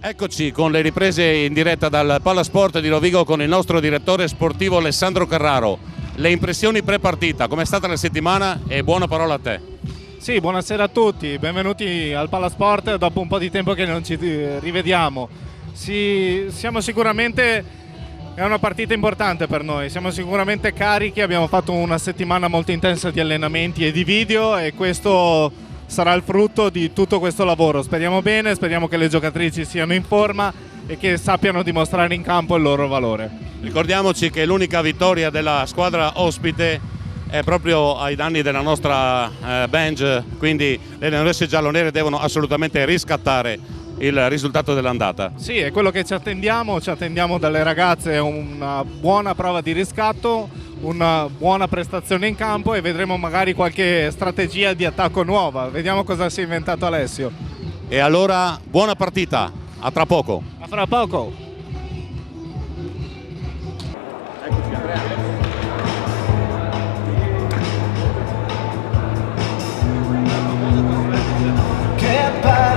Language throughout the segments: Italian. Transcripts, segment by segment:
Eccoci con le riprese in diretta dal Palasport di Rovigo con il nostro direttore sportivo Alessandro Carraro. Le impressioni pre-partita, com'è stata la settimana e buona parola a te. Sì, buonasera a tutti, benvenuti al Palasport dopo un po' di tempo che non ci rivediamo. Siamo sicuramente, è una partita importante per noi, siamo sicuramente carichi, abbiamo fatto una settimana molto intensa di allenamenti e di video e questo sarà il frutto di tutto questo lavoro. Speriamo bene, speriamo che le giocatrici siano in forma e che sappiano dimostrare in campo il loro valore. Ricordiamoci che l'unica vittoria della squadra ospite è proprio ai danni della nostra bench, quindi le leonesse giallonere devono assolutamente riscattare il risultato dell'andata. Sì, è quello che ci attendiamo dalle ragazze, una buona prova di riscatto, una buona prestazione in campo e vedremo magari qualche strategia di attacco nuova. Vediamo cosa si è inventato Alessio. E allora buona partita, a tra poco. A fra poco.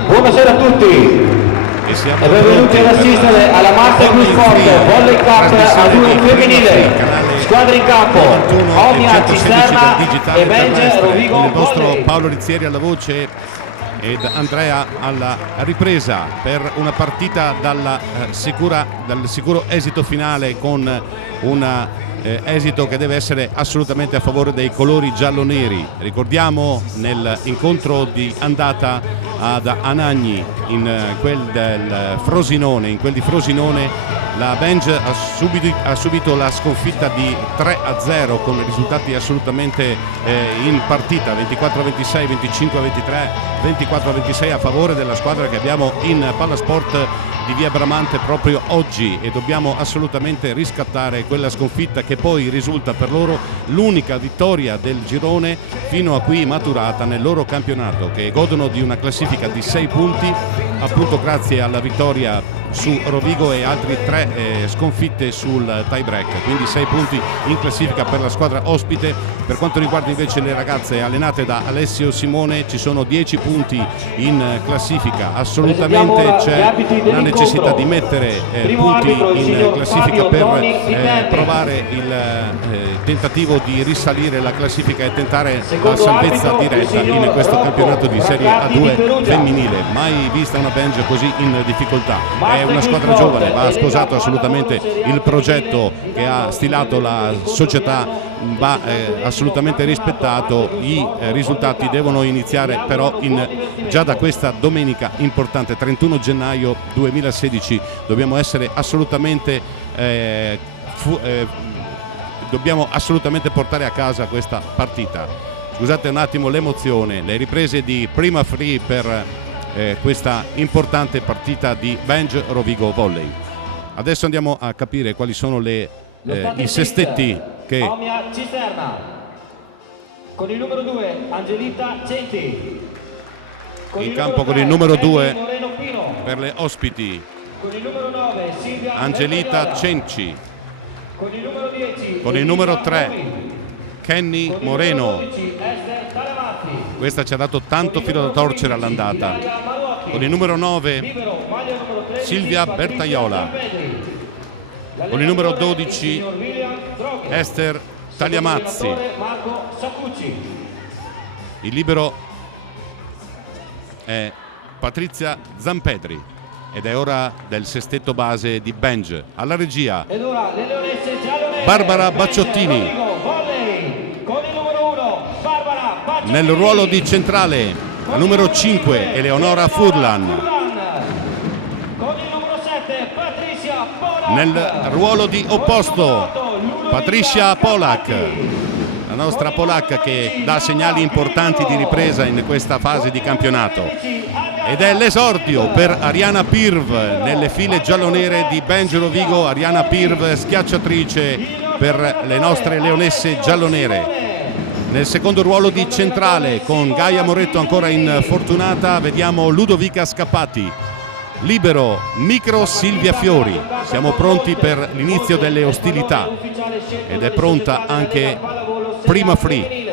Buonasera a tutti e benvenuti ad assistere alla Master Blue Sport Volley Cup A2 femminile. Squadre in campo Omnia Cisterna e Benj Rovigo. Il nostro Paolo Rizzieri alla voce ed Andrea alla ripresa per una partita dal sicuro esito finale, con un esito che deve essere assolutamente a favore dei colori giallo-neri. Ricordiamo nell'incontro di andata ad Anagni, in quel di Frosinone, la Benj ha subito la sconfitta di 3-0 con risultati assolutamente in partita, 24-26, 25-23, 24-26 a favore della squadra che abbiamo in Palasport di Via Bramante proprio oggi, e dobbiamo assolutamente riscattare quella sconfitta che poi risulta per loro l'unica vittoria del girone fino a qui maturata nel loro campionato, che godono di una classifica di 6 punti appunto grazie alla vittoria su Rovigo e altri 3 sconfitte sul tie break, quindi 6 punti in classifica per la squadra ospite. Per quanto riguarda invece le ragazze allenate da Alessio Simone, ci sono 10 punti in classifica. Assolutamente c'è la necessità di mettere punti in classifica per provare il tentativo di risalire la classifica e tentare la salvezza diretta in questo campionato di Serie A2 femminile. Mai vista una Benj così in difficoltà. È una squadra giovane, va sposato assolutamente il progetto che ha stilato la società, va assolutamente rispettato. I risultati devono iniziare però già da questa domenica importante, 31 gennaio 2016. Dobbiamo essere assolutamente dobbiamo assolutamente portare a casa questa partita. Scusate un attimo l'emozione, le riprese di Prima Free per questa importante partita di Benj Rovigo Volley. Adesso andiamo a capire quali sono i sestetti che Omnia Cisterna con il numero 2 Angelita Centi, in campo con il numero 2 per le ospiti con il numero 9 Silvia Angelita Cenci, con il numero 10 con il numero 3 Kenny Moreno. Questa ci ha dato tanto filo da torcere all'andata. Con il numero 9 Silvia Bertaiola, con il numero 12 Esther Tagliamazzi. Il libero è Patrizia Zampedri ed è ora del sestetto base di Benj. Alla regia Barbara Bacciottini. Nel ruolo di centrale la numero 5 Eleonora Furlan. Nel ruolo di opposto Patricia Polak, la nostra polacca che dà segnali importanti di ripresa in questa fase di campionato. Ed è l'esordio per Ariana Pirv nelle file giallonere di Benj Rovigo. Ariana Pirv, schiacciatrice per le nostre leonesse giallonere. Nel secondo ruolo di centrale, con Gaia Moretto ancora infortunata, vediamo Ludovica Scappati. Libero Micro Silvia Fiori. Siamo pronti per l'inizio delle ostilità ed è pronta anche Prima Free.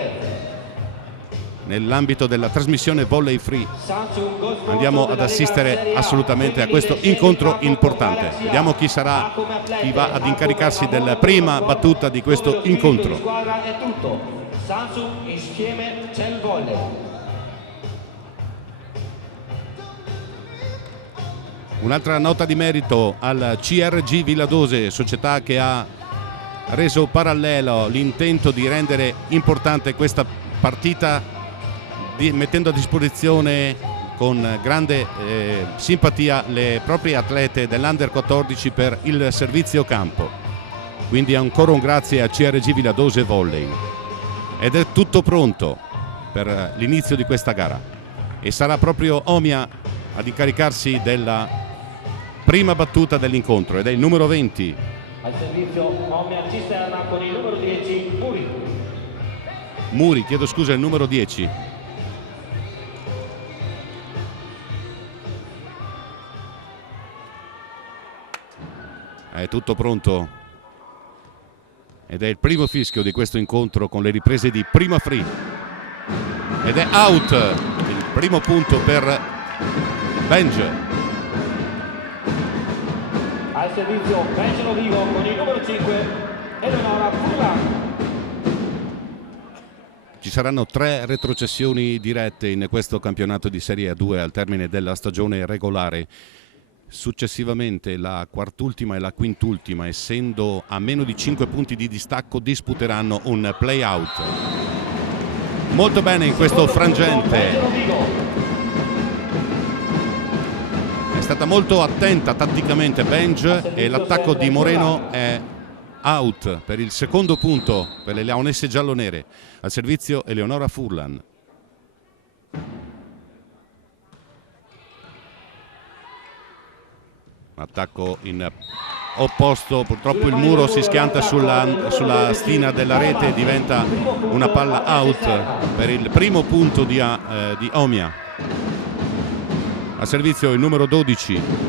nell'ambito della trasmissione Volley Free andiamo ad assistere assolutamente a questo incontro importante. Vediamo chi sarà, chi va ad incaricarsi della prima battuta di questo incontro. Un'altra nota di merito al CRG Villadose, società che ha reso parallelo l'intento di rendere importante questa partita, mettendo a disposizione con grande simpatia le proprie atlete dell'Under 14 per il servizio campo. Quindi ancora un grazie a CRG Villadose Volley. Ed è tutto pronto per l'inizio di questa gara e sarà proprio Omia ad incaricarsi della prima battuta dell'incontro ed è il numero 20. Al servizio Omia Cisterna con il numero 10 Muri, chiedo scusa, il numero 10. È tutto pronto ed è il primo fischio di questo incontro con le riprese di prima free ed è out, il primo punto per Benj. Al servizio Benj Rovigo con il numero 5 Eleonora Furlan. Ci saranno 3 retrocessioni dirette in questo campionato di Serie A2 al termine della stagione regolare. Successivamente la quartultima e la quintultima, essendo a meno di 5 punti di distacco, disputeranno un play-out. Molto bene in questo frangente. È stata molto attenta tatticamente Benj e l'attacco di Moreno è out per il secondo punto per le leonesse giallonere. Al servizio Eleonora Furlan. Attacco in opposto, purtroppo il muro si schianta sulla stina della rete e diventa una palla out per il primo punto di Omia. A servizio il numero 12.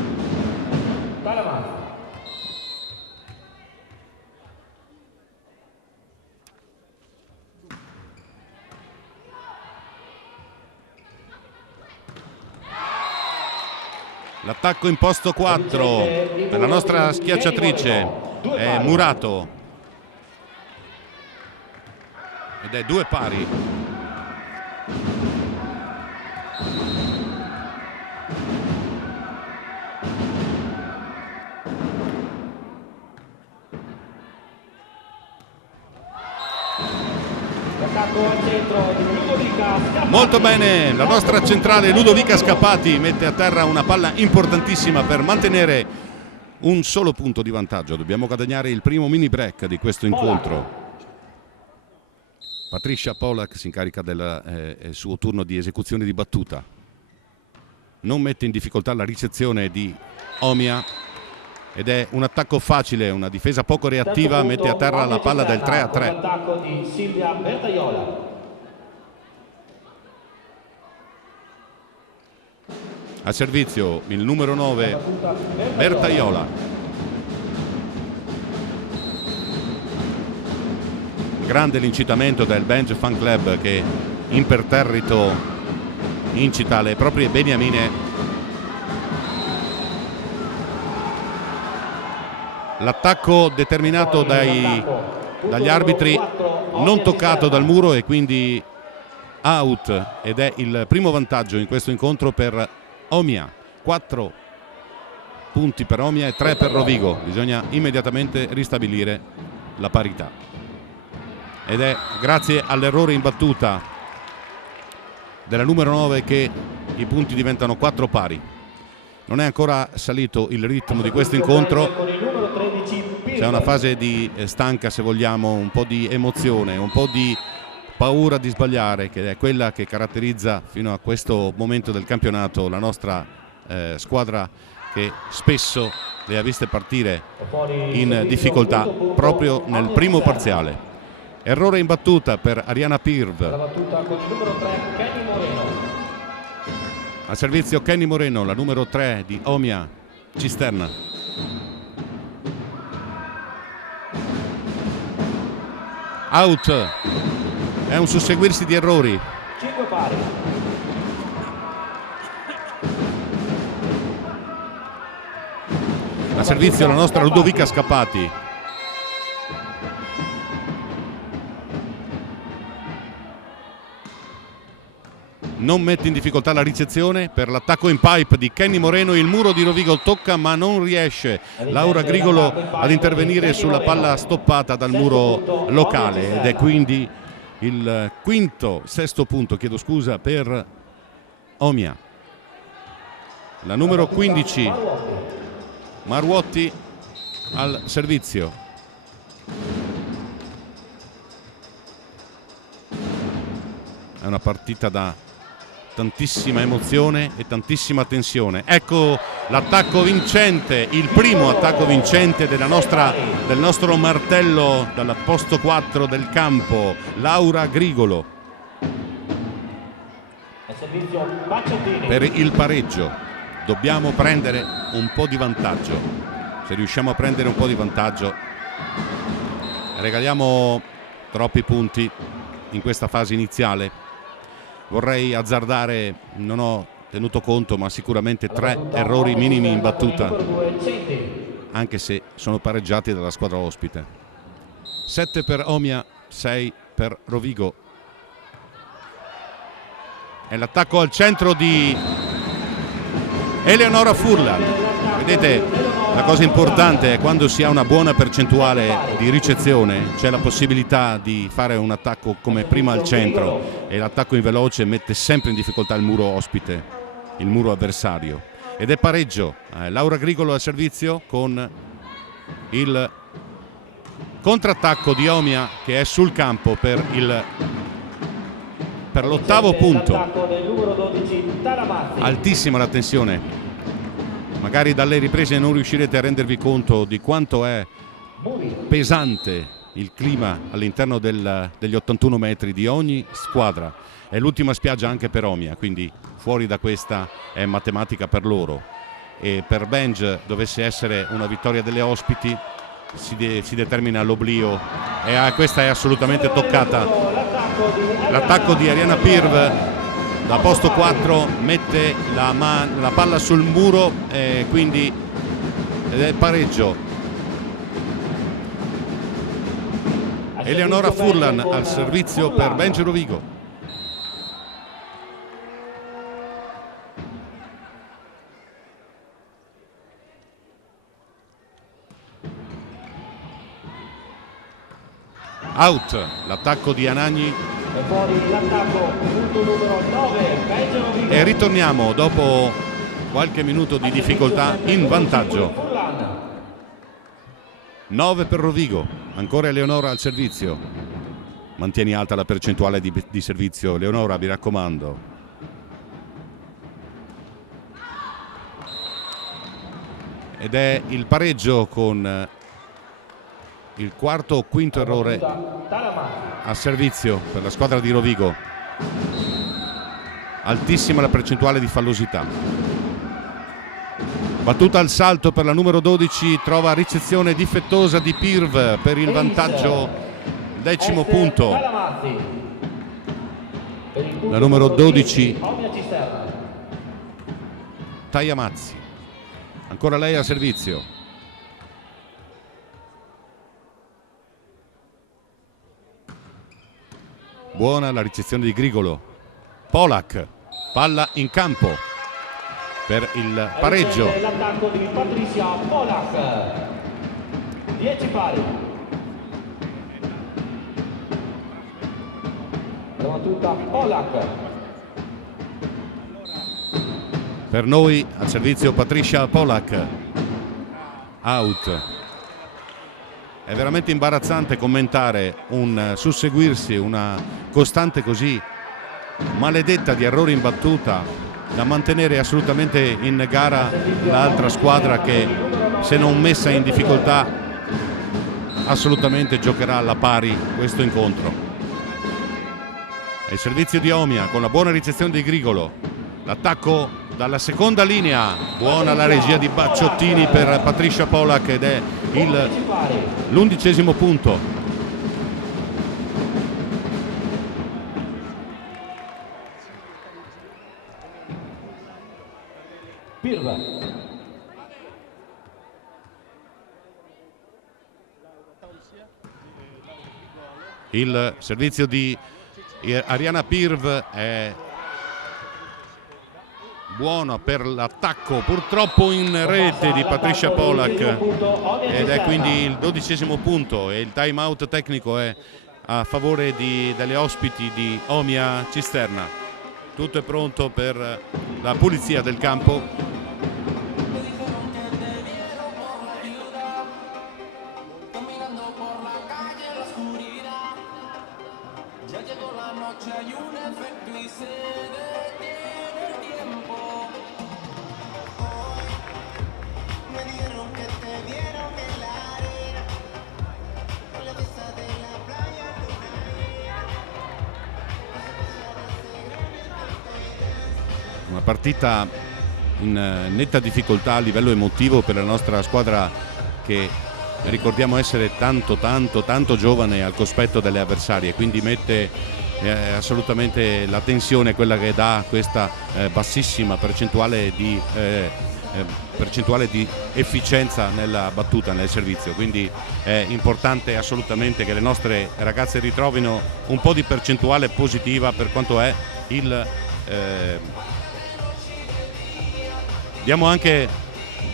L'attacco in posto 4 per la nostra schiacciatrice è Murato ed è 2 pari. Molto bene, la nostra centrale Ludovica Scappati mette a terra una palla importantissima per mantenere un solo punto di vantaggio. Dobbiamo guadagnare il primo mini break di questo incontro. Patricia Polak si incarica del suo turno di esecuzione di battuta. Non mette in difficoltà la ricezione di Omia ed è un attacco facile, una difesa poco reattiva, mette a terra la palla del 3-3. Attacco di Silvia Bertaiola. A servizio il numero 9 Bertaiola. Grande l'incitamento del Benj Fan Club che imperterrito incita le proprie beniamine. L'attacco determinato dagli arbitri, non toccato dal muro e quindi out, ed è il primo vantaggio in questo incontro per Omia. 4 punti per Omia e 3 per Rovigo. Bisogna immediatamente ristabilire la parità ed è grazie all'errore in battuta della numero 9 che i punti diventano 4 pari. Non è ancora salito il ritmo di questo incontro, c'è una fase di stanca, se vogliamo, un po' di emozione, un po' di paura di sbagliare, che è quella che caratterizza fino a questo momento del campionato la nostra squadra, che spesso le ha viste partire in difficoltà proprio nel primo parziale. Errore in battuta per Ariana Pirv. La battuta con il numero 3 Kenny Moreno. A servizio Kenny Moreno, la numero 3 di Omia Cisterna. Out. È un susseguirsi di errori. pari. A servizio la nostra Ludovica Scappati. Non mette in difficoltà la ricezione per l'attacco in pipe di Kenny Moreno. Il muro di Rovigo tocca ma non riesce Laura Grigolo ad intervenire sulla palla stoppata dal muro locale, ed è quindi il sesto punto per Omia. La numero 15 Marwotti al servizio. È una partita da tantissima emozione e tantissima tensione. Ecco l'attacco vincente, il primo attacco vincente del nostro martello dal posto 4 del campo, Laura Grigolo, per il pareggio. Dobbiamo prendere un po' di vantaggio. Se riusciamo a prendere un po' di vantaggio, regaliamo troppi punti in questa fase iniziale. Vorrei azzardare, non ho tenuto conto, ma sicuramente 3 errori minimi in battuta, anche se sono pareggiati dalla squadra ospite. 7 per Omia, 6 per Rovigo. E l'attacco al centro di Eleonora Furlan. Vedete, la cosa importante è quando si ha una buona percentuale di ricezione, c'è la possibilità di fare un attacco come prima al centro, e l'attacco in veloce mette sempre in difficoltà il muro ospite, il muro avversario. Ed è pareggio. Laura Grigolo al servizio con il contrattacco di Omia, che è sul campo per l'8º punto. Altissima la tensione. Magari dalle riprese non riuscirete a rendervi conto di quanto è pesante il clima all'interno degli 81 metri di ogni squadra. È l'ultima spiaggia anche per Omia, quindi fuori da questa è matematica per loro. E per Benj dovesse essere una vittoria delle ospiti, si determina l'oblio, e questa è assolutamente toccata. L'attacco di Ariana Pirv da posto 4 mette la palla sul muro, quindi ed è pareggio. Eleonora Furlan al servizio per Benj Rovigo. Out l'attacco di Anagni. E fuori l'attacco, punto numero 9, Benj Rovigo. E ritorniamo dopo qualche minuto di difficoltà in vantaggio. 9 per Rovigo, ancora Eleonora al servizio. Mantieni alta la percentuale di servizio, Eleonora, mi raccomando. Ed è il pareggio con il quarto o quinto errore a servizio per la squadra di Rovigo. Altissima la percentuale di fallosità. Battuta al salto per la numero 12, trova ricezione difettosa di Pirv per il vantaggio, 10° punto. La numero 12 Taiamazzi, ancora lei a servizio. Buona la ricezione di Grigolo. Polak, palla in campo per il pareggio. L'attacco di Patricia Polak. 10 pari. La battuta Polak. Per noi al servizio Patricia Polak. Out. È veramente imbarazzante commentare un susseguirsi, una costante così maledetta di errori in battuta, da mantenere assolutamente in gara l'altra squadra, che se non messa in difficoltà assolutamente giocherà alla pari questo incontro. È il servizio di Omia con la buona ricezione di Grigolo, l'attacco dalla seconda linea, buona la regia di Bacciottini per Patricia Polak, ed è l'11° punto. Pirva. Il servizio di Ariana Pirv è buono per l'attacco, purtroppo in rete di Patricia Polak, ed è quindi il 12° punto e il time out tecnico è a favore delle ospiti di Omia Cisterna. Tutto è pronto per la pulizia del campo. Una partita in netta difficoltà a livello emotivo per la nostra squadra, che ricordiamo essere tanto giovane al cospetto delle avversarie, quindi mette assolutamente la tensione, quella che dà questa bassissima percentuale di efficienza nella battuta, nel servizio. Quindi è importante assolutamente che le nostre ragazze ritrovino un po' di percentuale positiva per quanto è il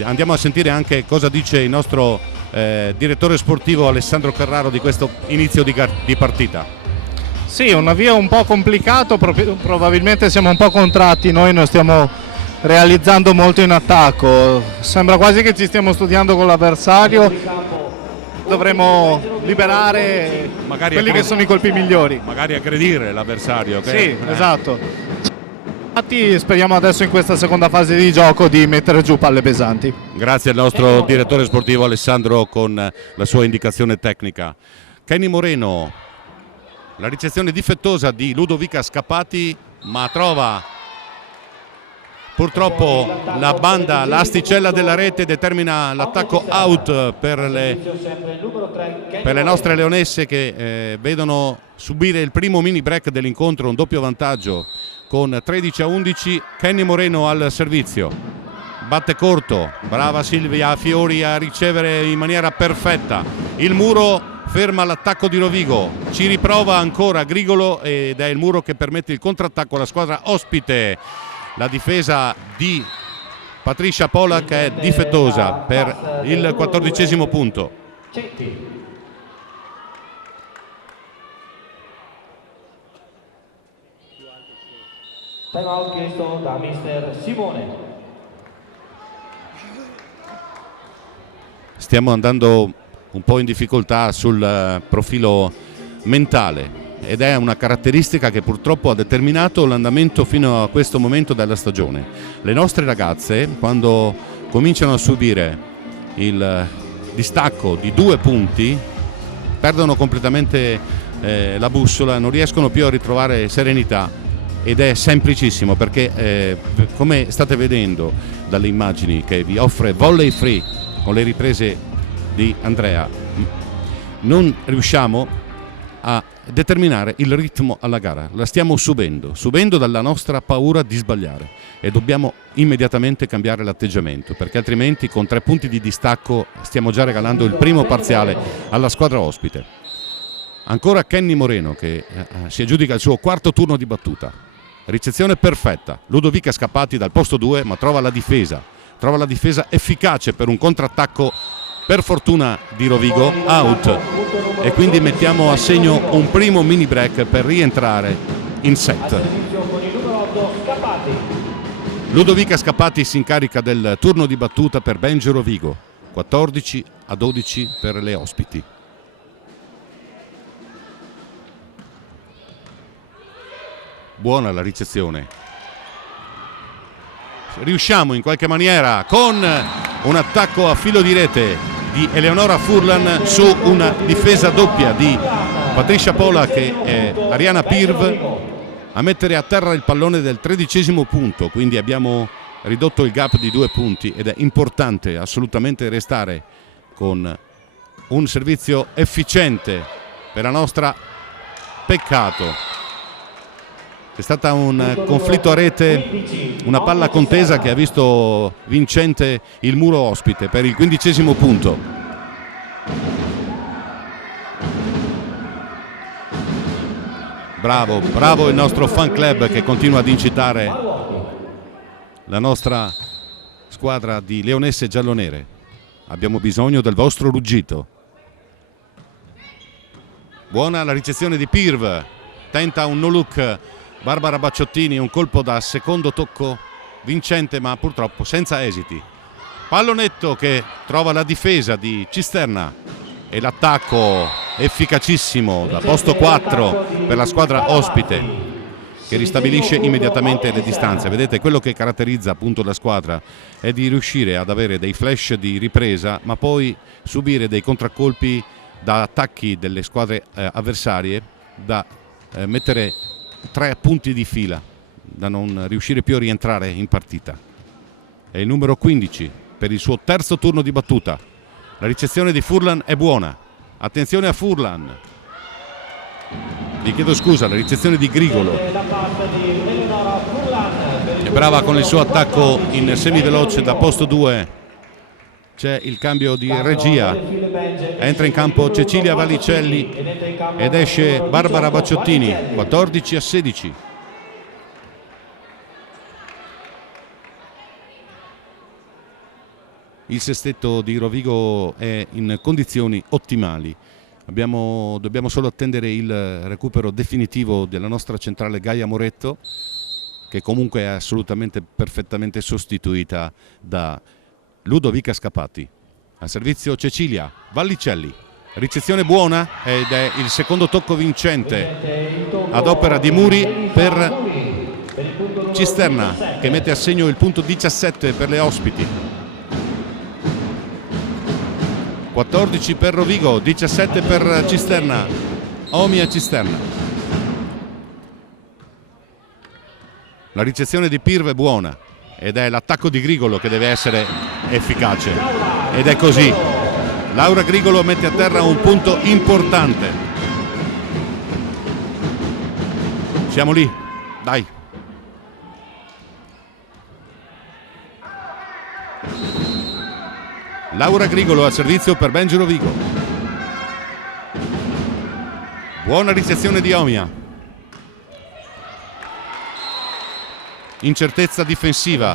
andiamo a sentire anche cosa dice il nostro direttore sportivo Alessandro Carraro di questo inizio di partita. Sì, un avvio un po' complicato, probabilmente siamo un po' contratti, noi non stiamo realizzando molto in attacco, sembra quasi che ci stiamo studiando con l'avversario, dovremo liberare magari quelli che sono i colpi migliori. Magari aggredire l'avversario. Sì, esatto. Infatti speriamo adesso in questa seconda fase di gioco di mettere giù palle pesanti. Grazie al nostro direttore sportivo Alessandro con la sua indicazione tecnica. Kenny Moreno, la ricezione difettosa di Ludovica Scappati, ma trova purtroppo la banda, l'asticella della rete, determina l'attacco out per le nostre leonesse, che vedono subire il primo mini break dell'incontro, un doppio vantaggio con 13-11. Kenny Moreno al servizio, batte corto, brava Silvia Fiori a ricevere in maniera perfetta il muro, ferma l'attacco di Rovigo, ci riprova ancora Grigolo ed è il muro che permette il contrattacco alla squadra ospite. La difesa di Patricia Polak è difettosa per il 14° punto. Time out chiesto da mister Simone. Stiamo andando un po' in difficoltà sul profilo mentale, ed è una caratteristica che purtroppo ha determinato l'andamento fino a questo momento della stagione. Le nostre ragazze, quando cominciano a subire il distacco di 2 punti, perdono completamente la bussola, non riescono più a ritrovare serenità, ed è semplicissimo perché come state vedendo dalle immagini che vi offre Volley Free con le riprese di Andrea, non riusciamo a determinare il ritmo alla gara, la stiamo subendo dalla nostra paura di sbagliare, e dobbiamo immediatamente cambiare l'atteggiamento, perché altrimenti con 3 punti di distacco stiamo già regalando il primo parziale alla squadra ospite. Ancora Kenny Moreno che si aggiudica il suo 4º turno di battuta, ricezione perfetta, Ludovica Scappati dal posto 2, ma trova la difesa efficace per un contrattacco, per fortuna di Rovigo, out, e quindi mettiamo a segno un primo mini break per rientrare in set. Ludovica Scappati si incarica del turno di battuta per Benji Rovigo, 14-12 per le ospiti. Buona la ricezione, riusciamo in qualche maniera con un attacco a filo di rete di Eleonora Furlan su una difesa doppia di Patricia Polak e Ariana Pirv a mettere a terra il pallone del 13° punto, quindi abbiamo ridotto il gap di 2 punti, ed è importante assolutamente restare con un servizio efficiente per la nostra. Peccato È stata un conflitto a rete, una palla contesa che ha visto vincente il muro ospite per il 15° punto. Bravo, bravo il nostro fan club che continua ad incitare la nostra squadra di leonesse giallonere. Abbiamo bisogno del vostro ruggito. Buona la ricezione di Pirv, tenta un no look Barbara Bacciottini, un colpo da secondo tocco vincente ma purtroppo senza esiti. Pallonetto che trova la difesa di Cisterna e l'attacco efficacissimo da posto 4 per la squadra ospite che ristabilisce immediatamente le distanze. Vedete, quello che caratterizza appunto la squadra è di riuscire ad avere dei flash di ripresa ma poi subire dei contraccolpi da attacchi delle squadre avversarie da mettere 3 punti di fila, da non riuscire più a rientrare in partita. È il numero 15 per il suo terzo turno di battuta. La ricezione di Furlan è buona, attenzione a Furlan, vi chiedo scusa, la ricezione di Grigolo è brava con il suo attacco in semiveloce da posto 2. C'è il cambio di regia, entra in campo Cecilia Vallicelli ed esce Barbara Bacciottini, 14-16. Il sestetto di Rovigo è in condizioni ottimali. Dobbiamo solo attendere il recupero definitivo della nostra centrale Gaia Moretto, che comunque è assolutamente perfettamente sostituita da Ludovica Scapati. A servizio Cecilia Vallicelli, ricezione buona ed è il secondo tocco vincente ad opera di Muri per Cisterna, che mette a segno il punto 17 per le ospiti. 14 per Rovigo, 17 per Cisterna, Omia Cisterna. La ricezione di Pirve è buona ed è l'attacco di Grigolo che deve essere efficace ed è così. Laura Grigolo mette a terra un punto importante. Siamo lì, dai. Laura Grigolo al servizio per Benji Rovigo. Buona ricezione di Omia. Incertezza difensiva,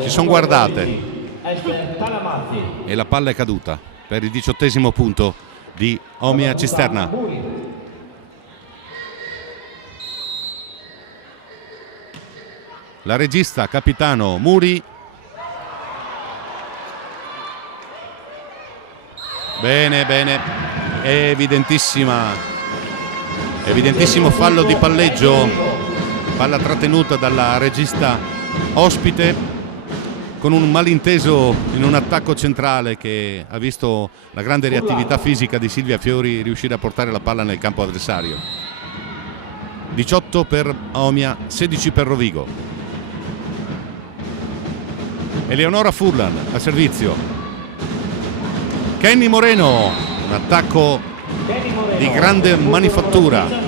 si sono guardate e la palla è caduta per il 18° punto di Omia Cisterna. La regista capitano Muri. Bene, bene, evidentissimo fallo di palleggio. Palla trattenuta dalla regista ospite con un malinteso in un attacco centrale che ha visto la grande reattività fisica di Silvia Fiori riuscire a portare la palla nel campo avversario. 18 per Omia, 16 per Rovigo. Eleonora Furlan a servizio. Kenny Moreno, un attacco di grande manifattura.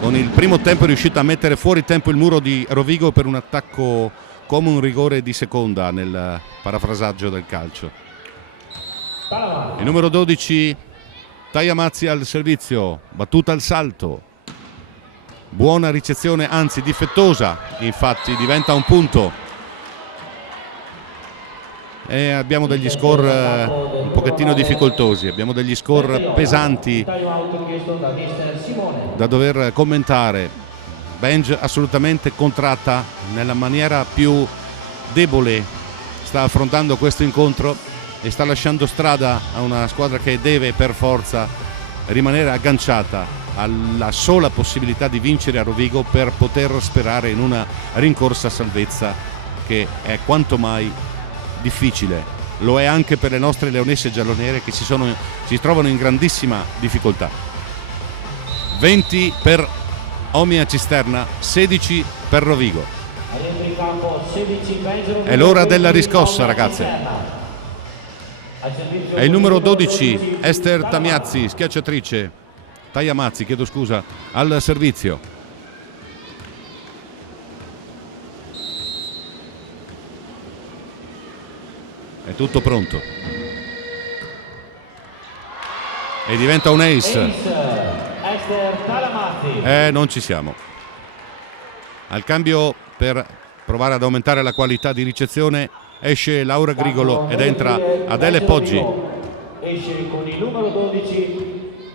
Con il primo tempo è riuscito a mettere fuori tempo il muro di Rovigo per un attacco come un rigore di seconda nel parafrasaggio del calcio. Il numero 12 Taia Mazzi al servizio, battuta al salto, buona ricezione, anzi difettosa, infatti diventa un punto. E abbiamo degli score un pochettino difficoltosi, abbiamo degli score pesanti da dover commentare. Benj assolutamente contratta nella maniera più debole, sta affrontando questo incontro e sta lasciando strada a una squadra che deve per forza rimanere agganciata alla sola possibilità di vincere a Rovigo per poter sperare in una rincorsa a salvezza che è quanto mai difficile. Lo è anche per le nostre leonesse giallonere che si trovano in grandissima difficoltà. 20 per Omia Cisterna, 16 per Rovigo. È l'ora della riscossa, ragazze. È il numero 12 Esther Tamiazzi, schiacciatrice, Taia Mazzi, chiedo scusa, al servizio. È tutto pronto. E diventa un ace. Non ci siamo. Al cambio, per provare ad aumentare la qualità di ricezione, esce Laura Grigolo ed entra Adele Poggi.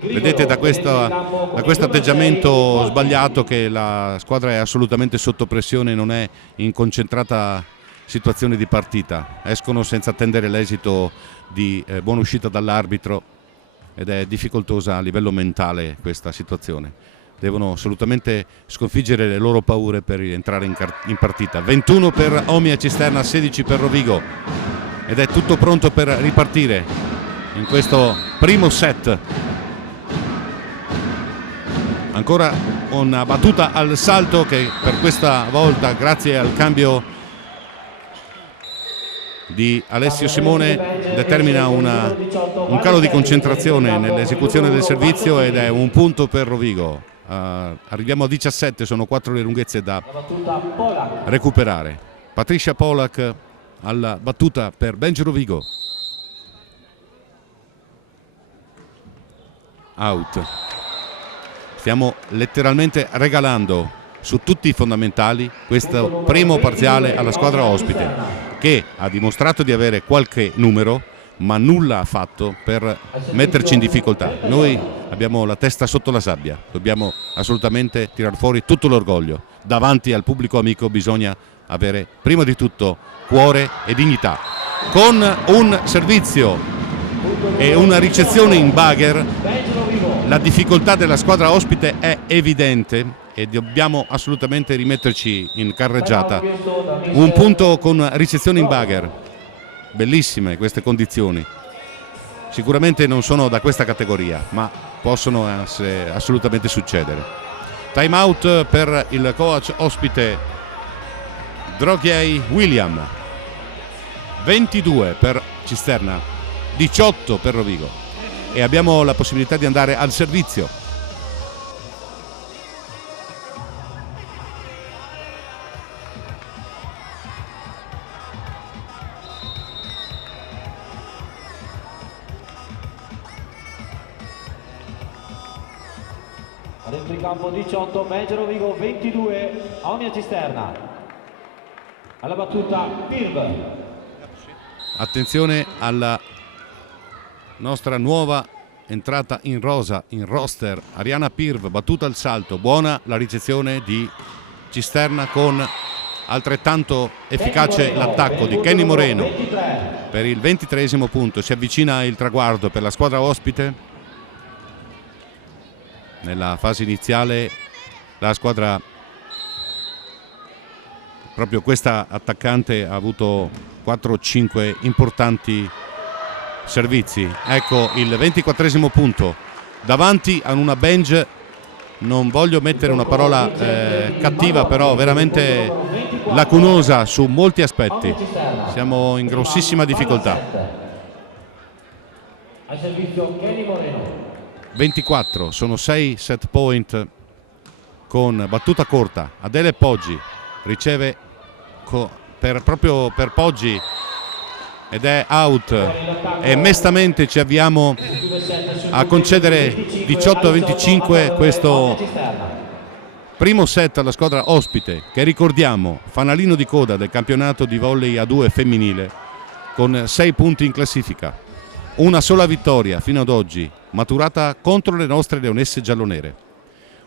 Vedete da questo atteggiamento sbagliato che la squadra è assolutamente sotto pressione, non è in concentrata situazione di partita. Escono senza attendere l'esito di buona uscita dall'arbitro ed è difficoltosa a livello mentale questa situazione. Devono assolutamente sconfiggere le loro paure per entrare in partita. 21 per Omia Cisterna, 16 per Rovigo, ed è tutto pronto per ripartire in questo primo set. Ancora una battuta al salto che per questa volta, grazie al cambio di Alessio Simone, determina un calo di concentrazione nell'esecuzione del servizio ed è un punto per Rovigo. Arriviamo a 17, sono 4 le lunghezze da recuperare. Patricia Polak alla battuta per Benji Rovigo. Out. Stiamo letteralmente regalando su tutti i fondamentali questo primo parziale alla squadra ospite, che ha dimostrato di avere qualche numero ma nulla ha fatto per metterci in difficoltà. Noi abbiamo la testa sotto la sabbia, dobbiamo assolutamente tirar fuori tutto l'orgoglio. Davanti al pubblico amico bisogna avere prima di tutto cuore e dignità. Con un servizio e una ricezione in bugger la difficoltà della squadra ospite è evidente e dobbiamo assolutamente rimetterci in carreggiata. Un punto con ricezione in bugger, bellissime queste condizioni, sicuramente non sono da questa categoria ma possono assolutamente succedere. Time out per il coach ospite Drogiej William. 22 per Cisterna, 18 per Rovigo, e abbiamo la possibilità di andare al servizio. Dentro il campo 18, Benji Rovigo, 22, Omia Cisterna. Alla battuta Pirv. Attenzione alla nostra nuova entrata in rosa, in roster, Ariana Pirv, battuta al salto, buona la ricezione di Cisterna con altrettanto efficace l'attacco di Kenny Moreno per il 23esimo punto. Si avvicina il traguardo per la squadra ospite. Nella fase iniziale la squadra, proprio questa attaccante, ha avuto 4-5 importanti servizi. Ecco il 24esimo punto davanti a una bench, non voglio mettere una parola cattiva, però veramente lacunosa su molti aspetti. Siamo in grossissima difficoltà. Al servizio Kenny Moreno. 24, sono 6 set point con battuta corta. Adele Poggi riceve proprio per Poggi ed è out, e mestamente ci avviamo a concedere 18-25 questo primo set alla squadra ospite, che ricordiamo fanalino di coda del campionato di volley A2 femminile con 6 punti in classifica. Una sola vittoria fino ad oggi maturata contro le nostre leonesse giallonere.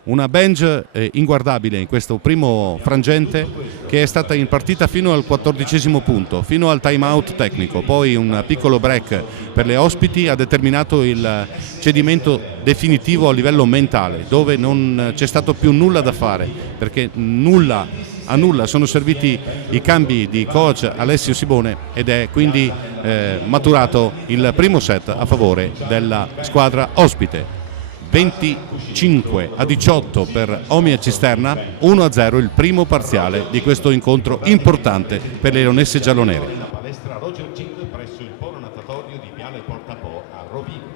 Una bench inguardabile in questo primo frangente, che è stata in partita fino al 14esimo punto, fino al time out tecnico. Poi un piccolo break per le ospiti ha determinato il cedimento definitivo a livello mentale, dove non c'è stato più nulla da fare, perché a nulla sono serviti i cambi di coach Alessio Simone, ed è quindi maturato il primo set a favore della squadra ospite. 25-18 per Omia Cisterna, 1-0 il primo parziale di questo incontro importante per le leonesse giallonere. La palestra Roger King presso il polo natatorio di Viale Portapò a Rovigo.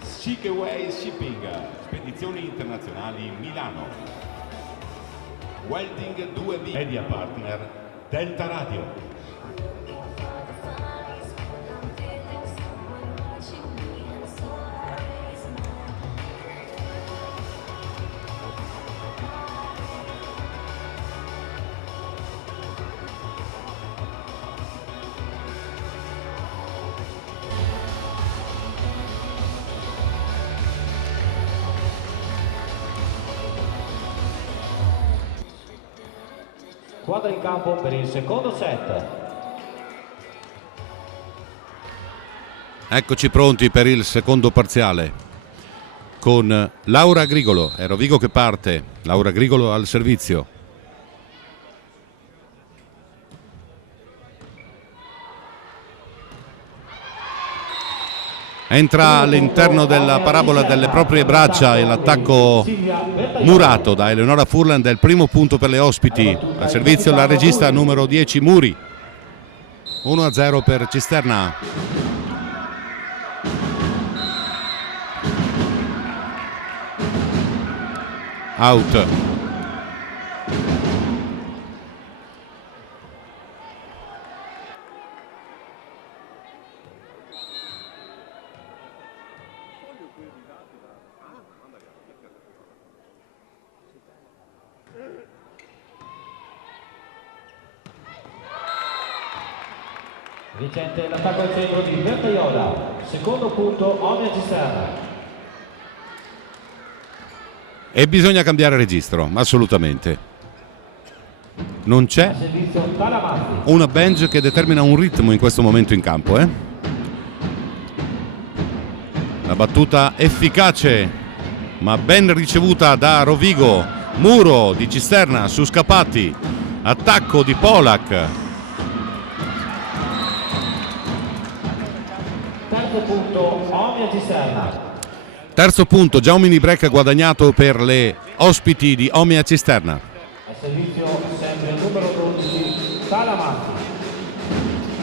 Seekaway Shipping, spedizioni internazionali Milano. Welding 2B, media partner Delta Radio. squadra in campo per il secondo set. Eccoci pronti per il secondo parziale con Laura Grigolo. È Rovigo che parte, Laura Grigolo al servizio. Entra all'interno della parabola delle proprie braccia e l'attacco murato da Eleonora Furlan, è il primo punto per le ospiti. Al servizio la regista numero 10 Muri. 1-0 per Cisterna. Out. Vincente l'attacco al centro di Bertaiola, secondo punto Omnia Cisterna. E bisogna cambiare registro, assolutamente. Non c'è una bench che determina un ritmo in questo momento in campo. La battuta efficace, ma ben ricevuta da Rovigo. Muro di Cisterna su Scapati. Attacco di Polak. Terzo punto Omnia Cisterna. Terzo punto, già un mini break guadagnato per le ospiti di Omnia Cisterna. Al servizio sempre il numero 12 Talamazzi.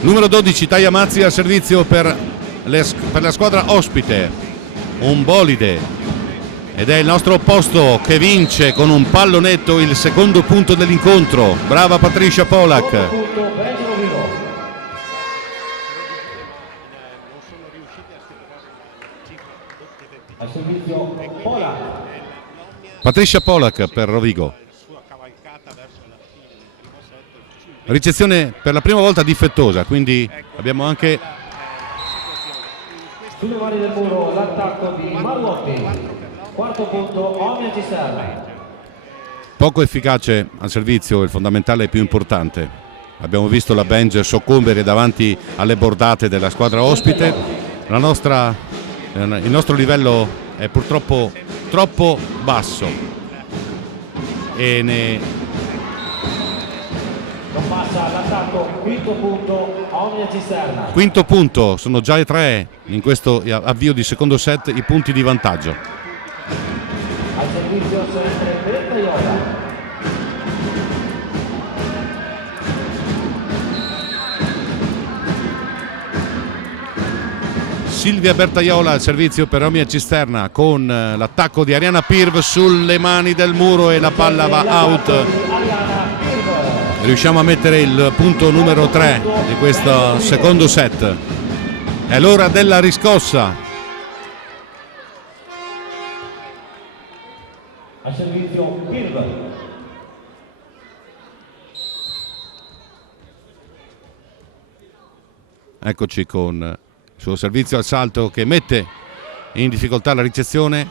Numero 12 Tagliamazzi al servizio per la squadra ospite. Un bolide. Ed è il nostro opposto che vince con un pallonetto il secondo punto dell'incontro. Brava Patricia Polak. Al servizio Polak. Patricia Polak per Rovigo. Ricezione per la prima volta difettosa, quindi abbiamo anche sulle mani del muro l'attacco di Maruotti. Quarto punto Omnia Cisterna. poco efficace al servizio, il fondamentale è più importante. Abbiamo visto la bench soccombere davanti alle bordate della squadra ospite. Il nostro livello è purtroppo troppo basso e non passa all'attacco. Quinto punto Omnia Cisterna. Quinto punto, sono già i 3 in questo avvio di secondo set i punti di vantaggio. Al servizio sempre Bertaiola. Silvia Bertaiola al servizio per Omnia Cisterna con l'attacco di Ariana Pirv sulle mani del muro e la palla va out. Riusciamo a mettere il punto numero 3 di questo secondo set. È l'ora della riscossa. Al servizio Pirv. Eccoci con il suo servizio al salto che mette in difficoltà la ricezione.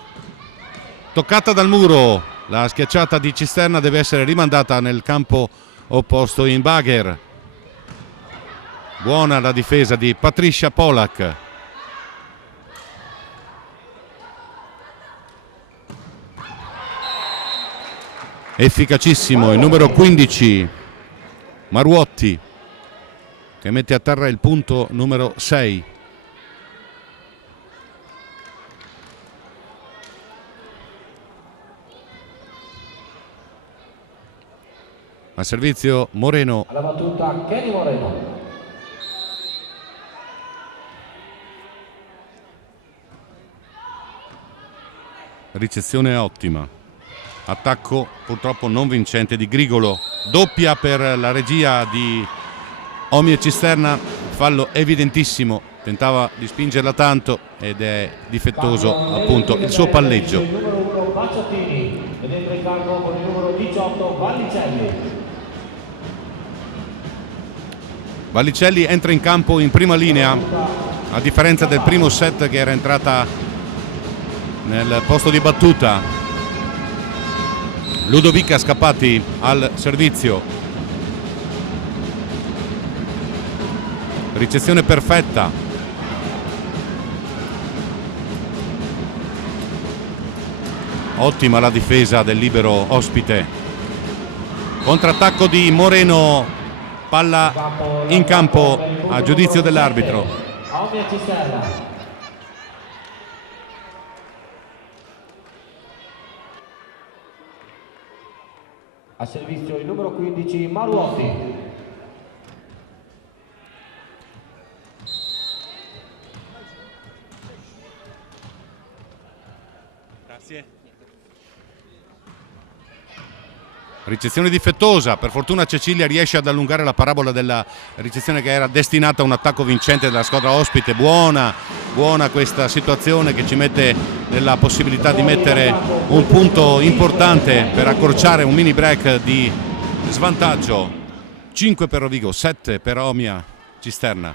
Toccata dal muro, la schiacciata di Cisterna deve essere rimandata nel campo opposto in bagher. Buona la difesa di Patricia Polak. Efficacissimo il numero 15 Maruotti che mette a terra il punto numero 6. Al servizio Moreno. Alla battuta Kenny Moreno. Ricezione ottima. Attacco purtroppo non vincente di Grigolo. Doppia per la regia di Omnia Cisterna. Fallo evidentissimo. Tentava di spingerla tanto ed è difettoso appunto il suo palleggio. Il numero 1 Bacciattini ed entra in campo con il numero 18 Vallicelli. Vallicelli entra in campo in prima linea, a differenza del primo set che era entrata nel posto di battuta. Ludovica Scappati al servizio. ricezione perfetta. Ottima la difesa del libero ospite. Contrattacco di Moreno, palla in campo a giudizio dell'arbitro. Omnia Cisterna. A servizio il numero 15 Maruotti. Ricezione difettosa, per fortuna Cecilia riesce ad allungare la parabola della ricezione che era destinata a un attacco vincente della squadra ospite. Buona questa situazione che ci mette nella possibilità di mettere un punto importante per accorciare un mini break di svantaggio. 5 per Rovigo, 7 per Omnia Cisterna.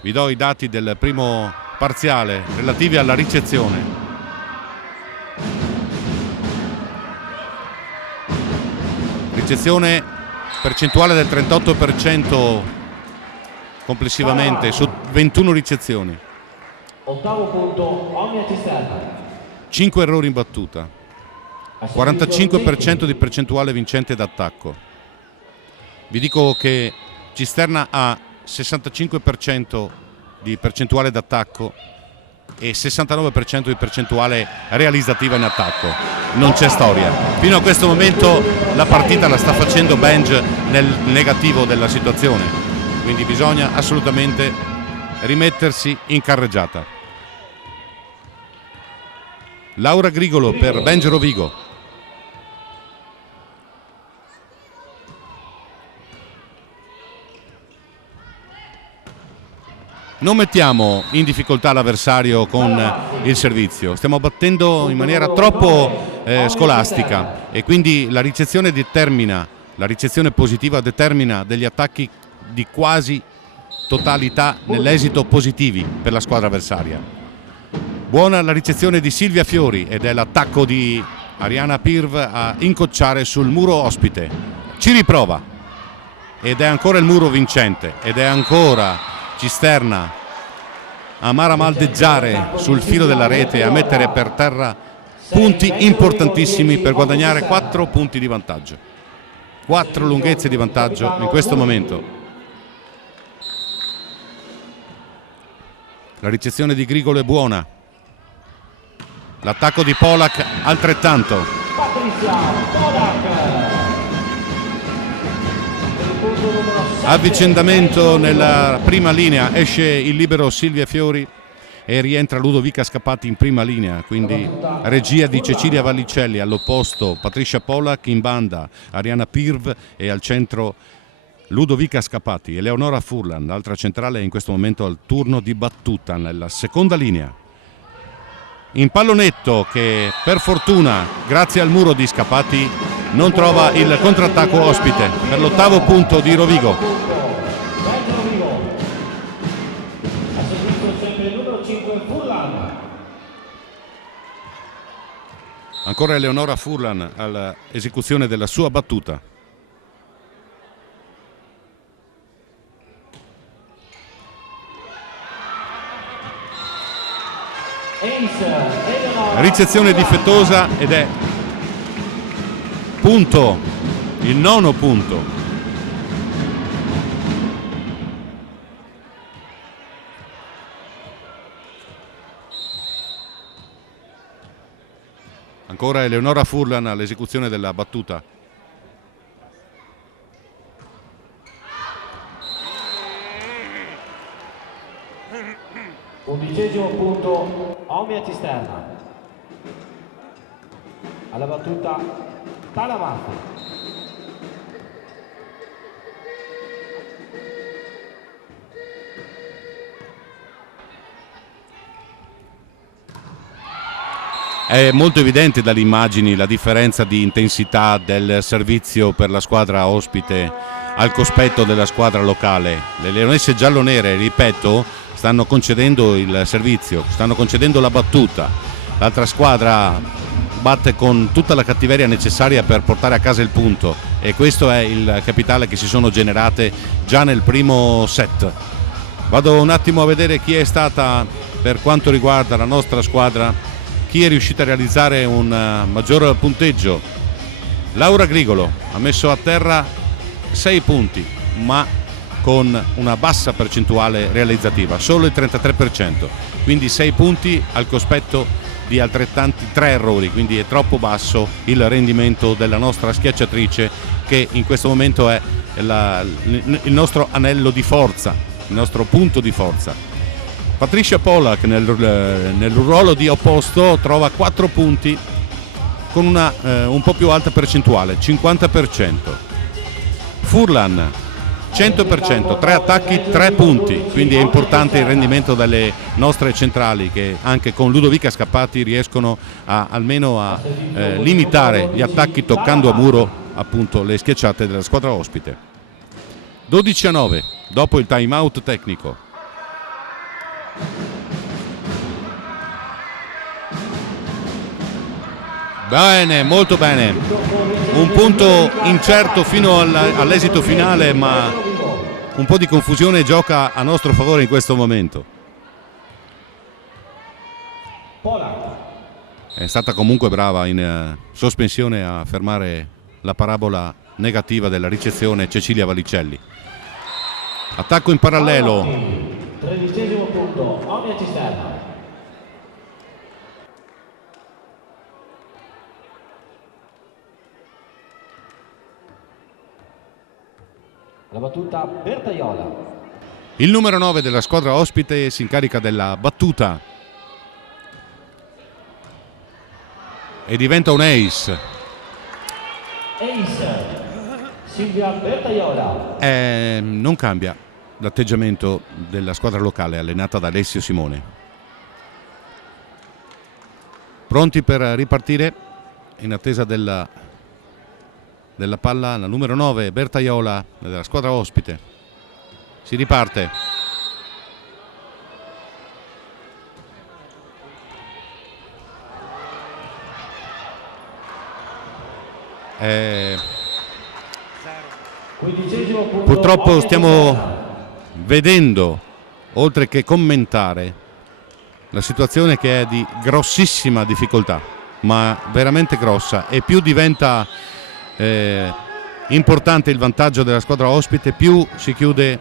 Vi do i dati del primo parziale relativi alla ricezione. Ricezione percentuale del 38% complessivamente su 21 ricezioni. Ottavo punto Omnia Cisterna. 5 errori in battuta. 45% di percentuale vincente d'attacco. Vi dico che Cisterna ha 65% di percentuale d'attacco e 69% di percentuale realizzativa in attacco. Non c'è storia. Fino a questo momento la partita la sta facendo Benj nel negativo della situazione, quindi bisogna assolutamente rimettersi in carreggiata. Laura Grigolo per Benj Rovigo. Non mettiamo in difficoltà l'avversario con il servizio, stiamo battendo in maniera troppo scolastica e quindi la ricezione positiva determina degli attacchi di quasi totalità nell'esito positivi per la squadra avversaria. Buona la ricezione di Silvia Fiori ed è l'attacco di Ariana Pirv a incocciare sul muro ospite. Ci riprova ed è ancora il muro vincente ed è ancora Cisterna a maramaldeggiare sul filo della rete e a mettere per terra punti importantissimi per guadagnare 4 punti di vantaggio. 4 lunghezze di vantaggio in questo momento. La ricezione di Grigolo è buona. L'attacco di Polak altrettanto. Avvicendamento nella prima linea, esce il libero Silvia Fiori e rientra Ludovica Scappati in prima linea, quindi regia di Cecilia Vallicelli, all'opposto Patricia Polak, in banda Ariana Pirv e al centro Ludovica Scappati. Eleonora Furlan, l'altra centrale, è in questo momento al turno di battuta nella seconda linea. In pallonetto che per fortuna grazie al muro di Scappati non trova il contrattacco ospite per l'8° punto di Rovigo. Ancora Eleonora Furlan all'esecuzione della sua battuta. Ricezione difettosa ed è punto, il 9° punto. Ancora Eleonora Furlan all'esecuzione della battuta. Undicesimo punto Omnia Cisterna. Alla battuta Talamazzi. È molto evidente dalle immagini la differenza di intensità del servizio per la squadra ospite al cospetto della squadra locale. Le leonesse giallonere, ripeto, stanno concedendo il servizio, stanno concedendo la battuta. L'altra squadra batte con tutta la cattiveria necessaria per portare a casa il punto, e questo è il capitale che si sono generate già nel primo set. Vado un attimo a vedere chi è stata, per quanto riguarda la nostra squadra, chi è riuscito a realizzare un maggior punteggio. Laura Grigolo ha messo a terra 6 punti, ma con una bassa percentuale realizzativa, solo il 33%, quindi 6 punti al cospetto di altrettanti 3 errori, quindi è troppo basso il rendimento della nostra schiacciatrice, che in questo momento è il nostro anello di forza, il nostro punto di forza. Patricia Polak nel ruolo di opposto trova 4 punti con una un po' più alta percentuale, 50%. Furlan 100%, 3 attacchi, 3 punti, quindi è importante il rendimento delle nostre centrali, che anche con Ludovica Scappati riescono almeno a limitare gli attacchi toccando a muro appunto le schiacciate della squadra ospite. 12-9 dopo il time out tecnico. Bene, molto bene, un punto incerto fino all'esito finale, ma un po' di confusione gioca a nostro favore in questo momento. È stata comunque brava in sospensione a fermare la parabola negativa della ricezione Cecilia Valicelli. Attacco in parallelo. 13° punto, Omnia Cisterna. La battuta Bertaiola. Il numero 9 della squadra ospite si incarica della battuta e diventa un ace. Ace Silvia Bertaiola. Non cambia l'atteggiamento della squadra locale allenata da Alessio Simone. Pronti per ripartire in attesa della palla, la numero 9 Bertaiola della squadra ospite. Si riparte. Purtroppo stiamo vedendo, oltre che commentare, la situazione che è di grossissima difficoltà, ma veramente grossa, e più diventa importante il vantaggio della squadra ospite, più si chiude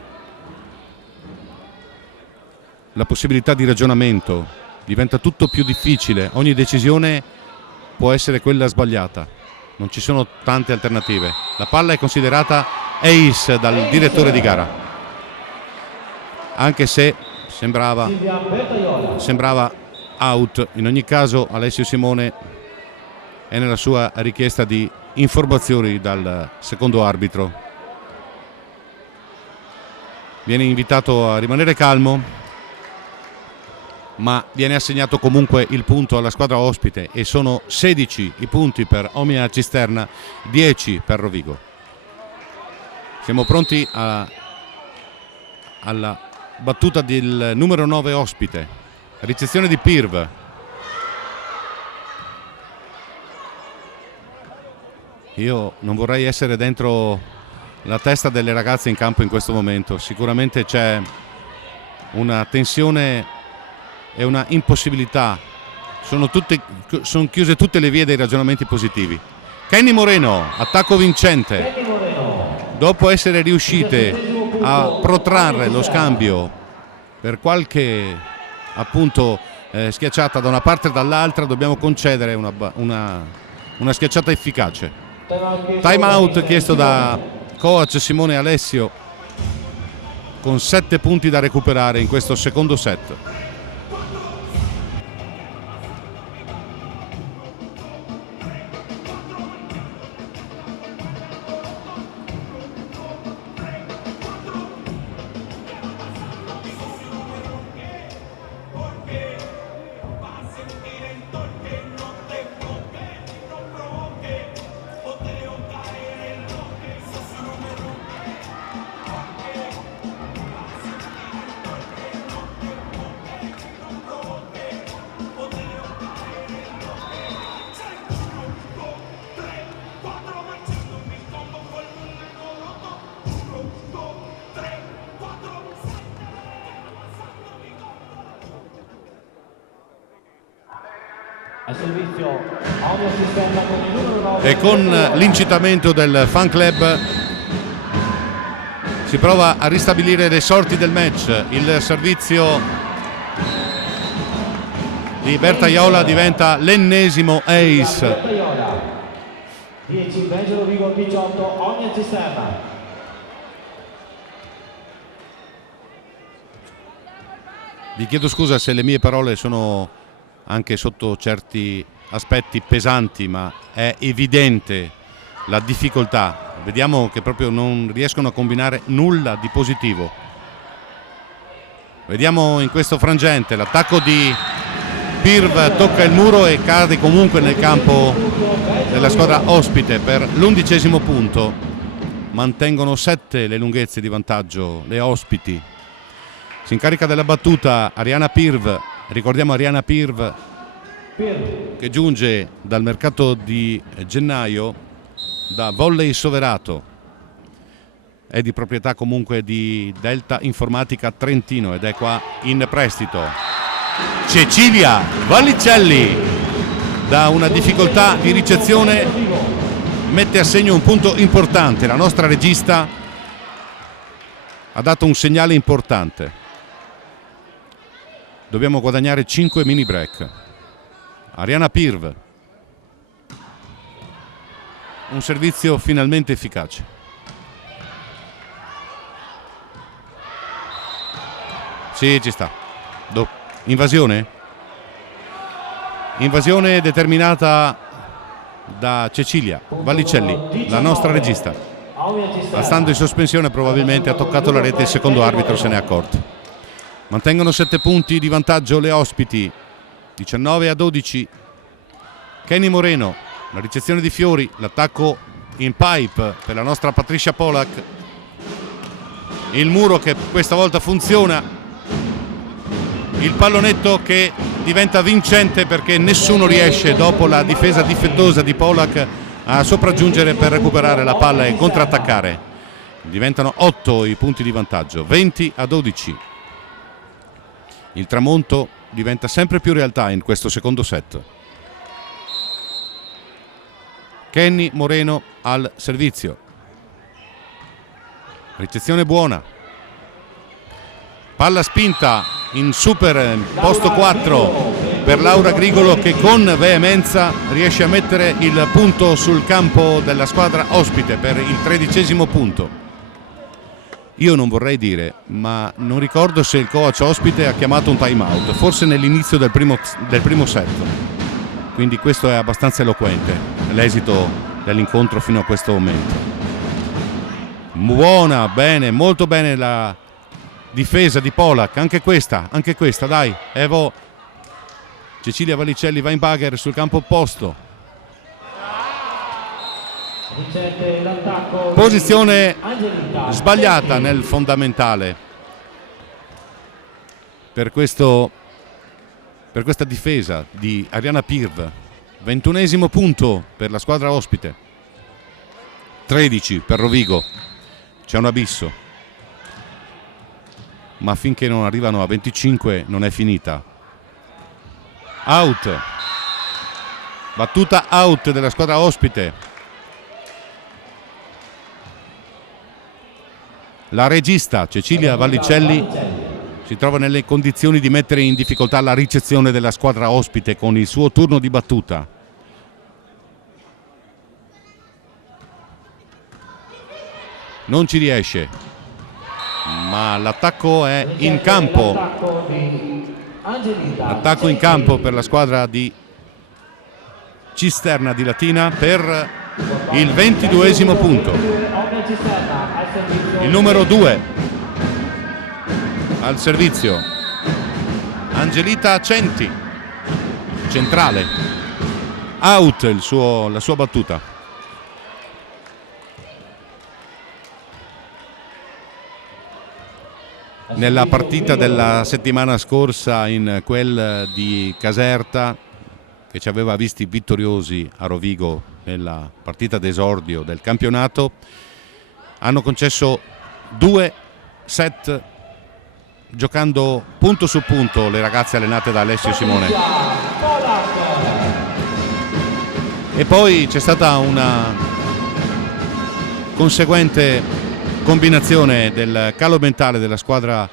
la possibilità di ragionamento, diventa tutto più difficile, ogni decisione può essere quella sbagliata, non ci sono tante alternative. La palla è considerata ace dal direttore di gara, anche se sembrava out. In ogni caso Alessio Simone è nella sua richiesta di informazioni dal secondo arbitro. Viene invitato a rimanere calmo, ma viene assegnato comunque il punto alla squadra ospite, e sono 16 i punti per Omnia Cisterna, 10 per Rovigo. Siamo pronti alla battuta del numero 9 ospite. Ricezione di Pirv. Io non vorrei essere dentro la testa delle ragazze in campo in questo momento. Sicuramente c'è una tensione e una impossibilità. Sono chiuse tutte le vie dei ragionamenti positivi. Kenny Moreno, attacco vincente. Dopo essere riuscite a protrarre lo scambio per qualche appunto schiacciata da una parte e dall'altra, dobbiamo concedere una schiacciata efficace. Time out chiesto da coach Simone Alessio, con 7 punti da recuperare in questo secondo set. E con l'incitamento del fan club si prova a ristabilire le sorti del match. Il servizio di Bertaiola diventa l'ennesimo ace. 10 Belgio Vigo 18 ogni al sistema. Vi chiedo scusa se le mie parole sono anche sotto certi aspetti pesanti, ma è evidente la difficoltà. Vediamo che proprio non riescono a combinare nulla di positivo. Vediamo in questo frangente l'attacco di Pirv, tocca il muro e cade comunque nel campo della squadra ospite per l'11° punto. Mantengono 7 le lunghezze di vantaggio le ospiti. Si incarica della battuta Ariana Pirv. Ricordiamo Ariana Pirv che giunge dal mercato di gennaio da Volley Soverato, è di proprietà comunque di Delta Informatica Trentino ed è qua in prestito. Cecilia Vallicelli, da una difficoltà di ricezione, mette a segno un punto importante. La nostra regista ha dato un segnale importante. Dobbiamo guadagnare 5 mini break. Ariana Pirv, un servizio finalmente efficace. Sì, ci sta. Invasione? Invasione determinata da Cecilia Vallicelli, la nostra regista. Stando in sospensione probabilmente ha toccato la rete, il secondo arbitro se ne è accorto. Mantengono 7 punti di vantaggio le ospiti, 19-12. Kenny Moreno, la ricezione di Fiori, l'attacco in pipe per la nostra Patricia Polak. Il muro che questa volta funziona. Il pallonetto che diventa vincente perché nessuno riesce, dopo la difesa difettosa di Polak, a sopraggiungere per recuperare la palla e contrattaccare. Diventano 8 i punti di vantaggio, 20-12. Il tramonto diventa sempre più realtà in questo secondo set. Kenny Moreno al servizio. Ricezione buona. Palla spinta in super posto 4 per Laura Grigolo, che con veemenza riesce a mettere il punto sul campo della squadra ospite per il 13° punto. Io non vorrei dire, ma non ricordo se il coach ospite ha chiamato un time out, forse nell'inizio del primo set. Quindi questo è abbastanza eloquente, l'esito dell'incontro fino a questo momento. Buona, bene, molto bene la difesa di Polak, anche questa, dai, Evo. Cecilia Vallicelli va in bagger sul campo opposto. Posizione sbagliata nel fondamentale per questa difesa di Ariana Pirv. 21° punto per la squadra ospite, 13 per Rovigo. C'è un abisso, ma finché non arrivano a 25 non è finita. Out, battuta out della squadra ospite. La regista Cecilia Vallicelli si trova nelle condizioni di mettere in difficoltà la ricezione della squadra ospite con il suo turno di battuta. Non ci riesce, ma l'attacco è in campo. Attacco in campo per la squadra di Cisterna di Latina per il 22° punto. Il numero 2 al servizio, Angelita Centi, centrale. Out la sua battuta. Nella partita della settimana scorsa, in quel di Caserta, che ci aveva visti vittoriosi a Rovigo nella partita d'esordio del campionato, hanno concesso 2 set giocando punto su punto le ragazze allenate da Alessio Simone. E poi c'è stata una conseguente combinazione del calo mentale della squadra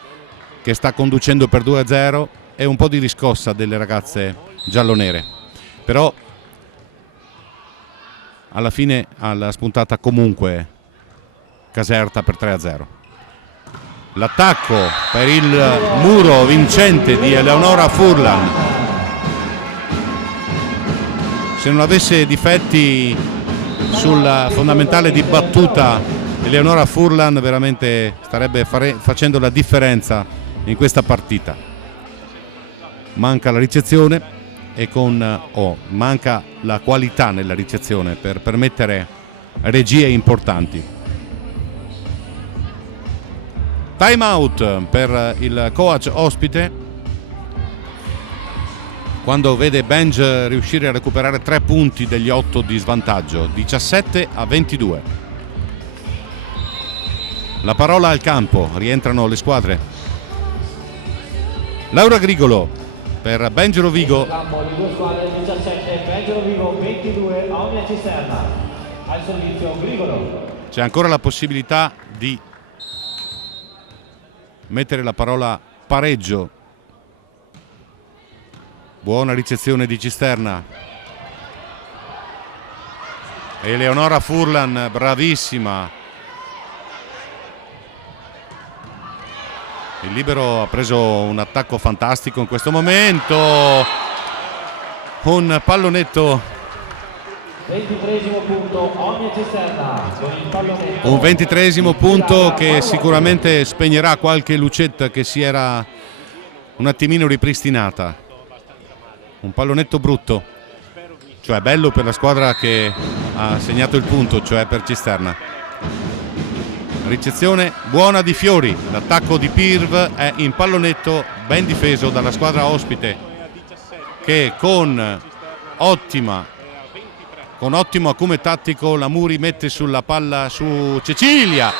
che sta conducendo per 2-0 e un po' di riscossa delle ragazze giallonere, però alla fine ha spuntata comunque Caserta per 3-0. L'attacco per il muro vincente di Eleonora Furlan. Se non avesse difetti sul fondamentale di battuta, Eleonora Furlan veramente starebbe facendo la differenza in questa partita. Manca la ricezione e manca la qualità nella ricezione per permettere regie importanti. Time out per il coach ospite quando vede Benge riuscire a recuperare 3 punti degli 8 di svantaggio, 17-22. La parola al campo, rientrano le squadre. Laura Grigolo per Benge Rovigo. Le due squadre 17, Benge Rovigo 22, Omnia Cisterna. Al servizio Grigolo. C'è ancora la possibilità di mettere la parola pareggio. Buona ricezione di Cisterna. Eleonora Furlan, bravissima. Il libero ha preso un attacco fantastico in questo momento. Un pallonetto. 23esimo punto, Omnia Cisterna. Un 23esimo punto che sicuramente spegnerà qualche lucetta che si era un attimino ripristinata. Un pallonetto brutto, cioè bello per la squadra che ha segnato il punto, cioè per Cisterna. Ricezione buona di Fiori, l'attacco di Pirv è in pallonetto, ben difeso dalla squadra ospite che con ottimo acume tattico la Muri mette sulla palla su Cecilia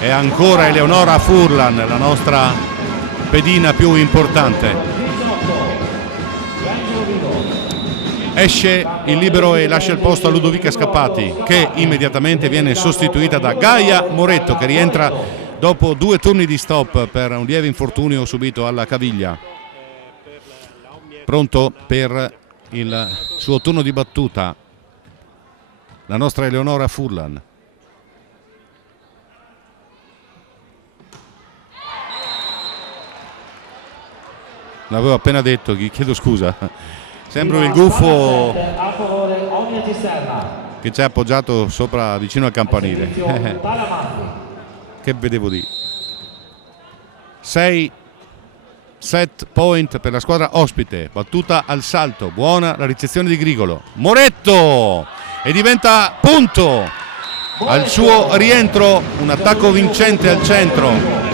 e ancora Eleonora Furlan, la nostra pedina più importante. Esce il libero e lascia il posto a Ludovica Scappati, che immediatamente viene sostituita da Gaia Moretto, che rientra dopo 2 turni di stop per un lieve infortunio subito alla caviglia. Pronto per il suo turno di battuta la nostra Eleonora Furlan. L'avevo appena detto, chiedo scusa. Sembra il gufo che ci ha appoggiato sopra vicino al campanile. Che vedevo di 6 set point per la squadra ospite, battuta al salto, buona la ricezione di Grigolo. Moretto e diventa punto al suo rientro, un attacco vincente al centro.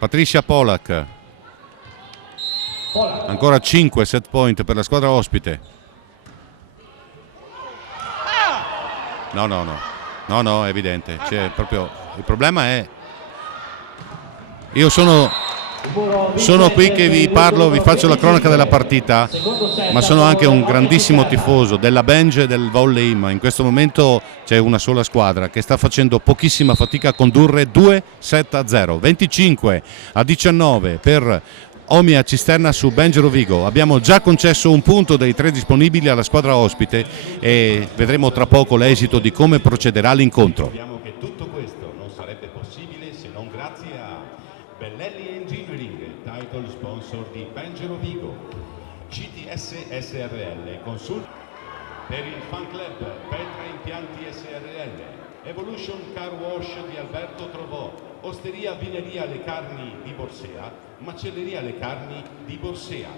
Patricia Polak, ancora 5 set point per la squadra ospite. No, è evidente. C'è proprio il problema è io sono qui che vi parlo, vi faccio la cronaca della partita, ma sono anche un grandissimo tifoso della Benge e del volley, ma in questo momento c'è una sola squadra che sta facendo pochissima fatica a condurre 2-7-0, 25-19 per Omnia Cisterna su Benge Rovigo. Abbiamo già concesso un punto dei 3 disponibili alla squadra ospite e vedremo tra poco l'esito di come procederà l'incontro. Sappiamo che tutto questo non sarebbe possibile se non grazie a Bellelli Engineering, title sponsor di Benge Rovigo, CTS SRL, Consult per il fan club Petra Impianti SRL, Evolution Car Wash di Alberto Trovò, Osteria Vineria Le Carni di Borsea, Macelleria Le Carni di Borsea,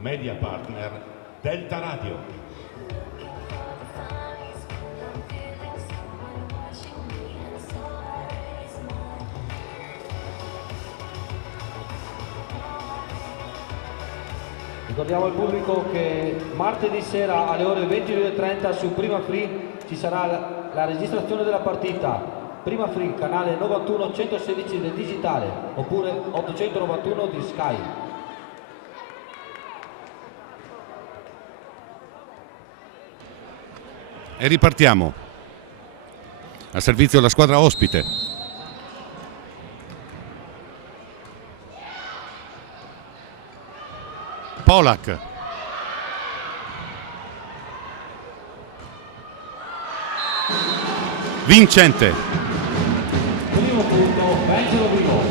Media Partner Delta Radio. Ricordiamo al pubblico che martedì sera alle ore 22:30 su Prima Free ci sarà la registrazione della partita. Prima free, canale 91 116 del digitale, oppure 891 di Sky. E ripartiamo. Al servizio della squadra ospite. Polak. Vincente. Primo punto, Angelo Vigo.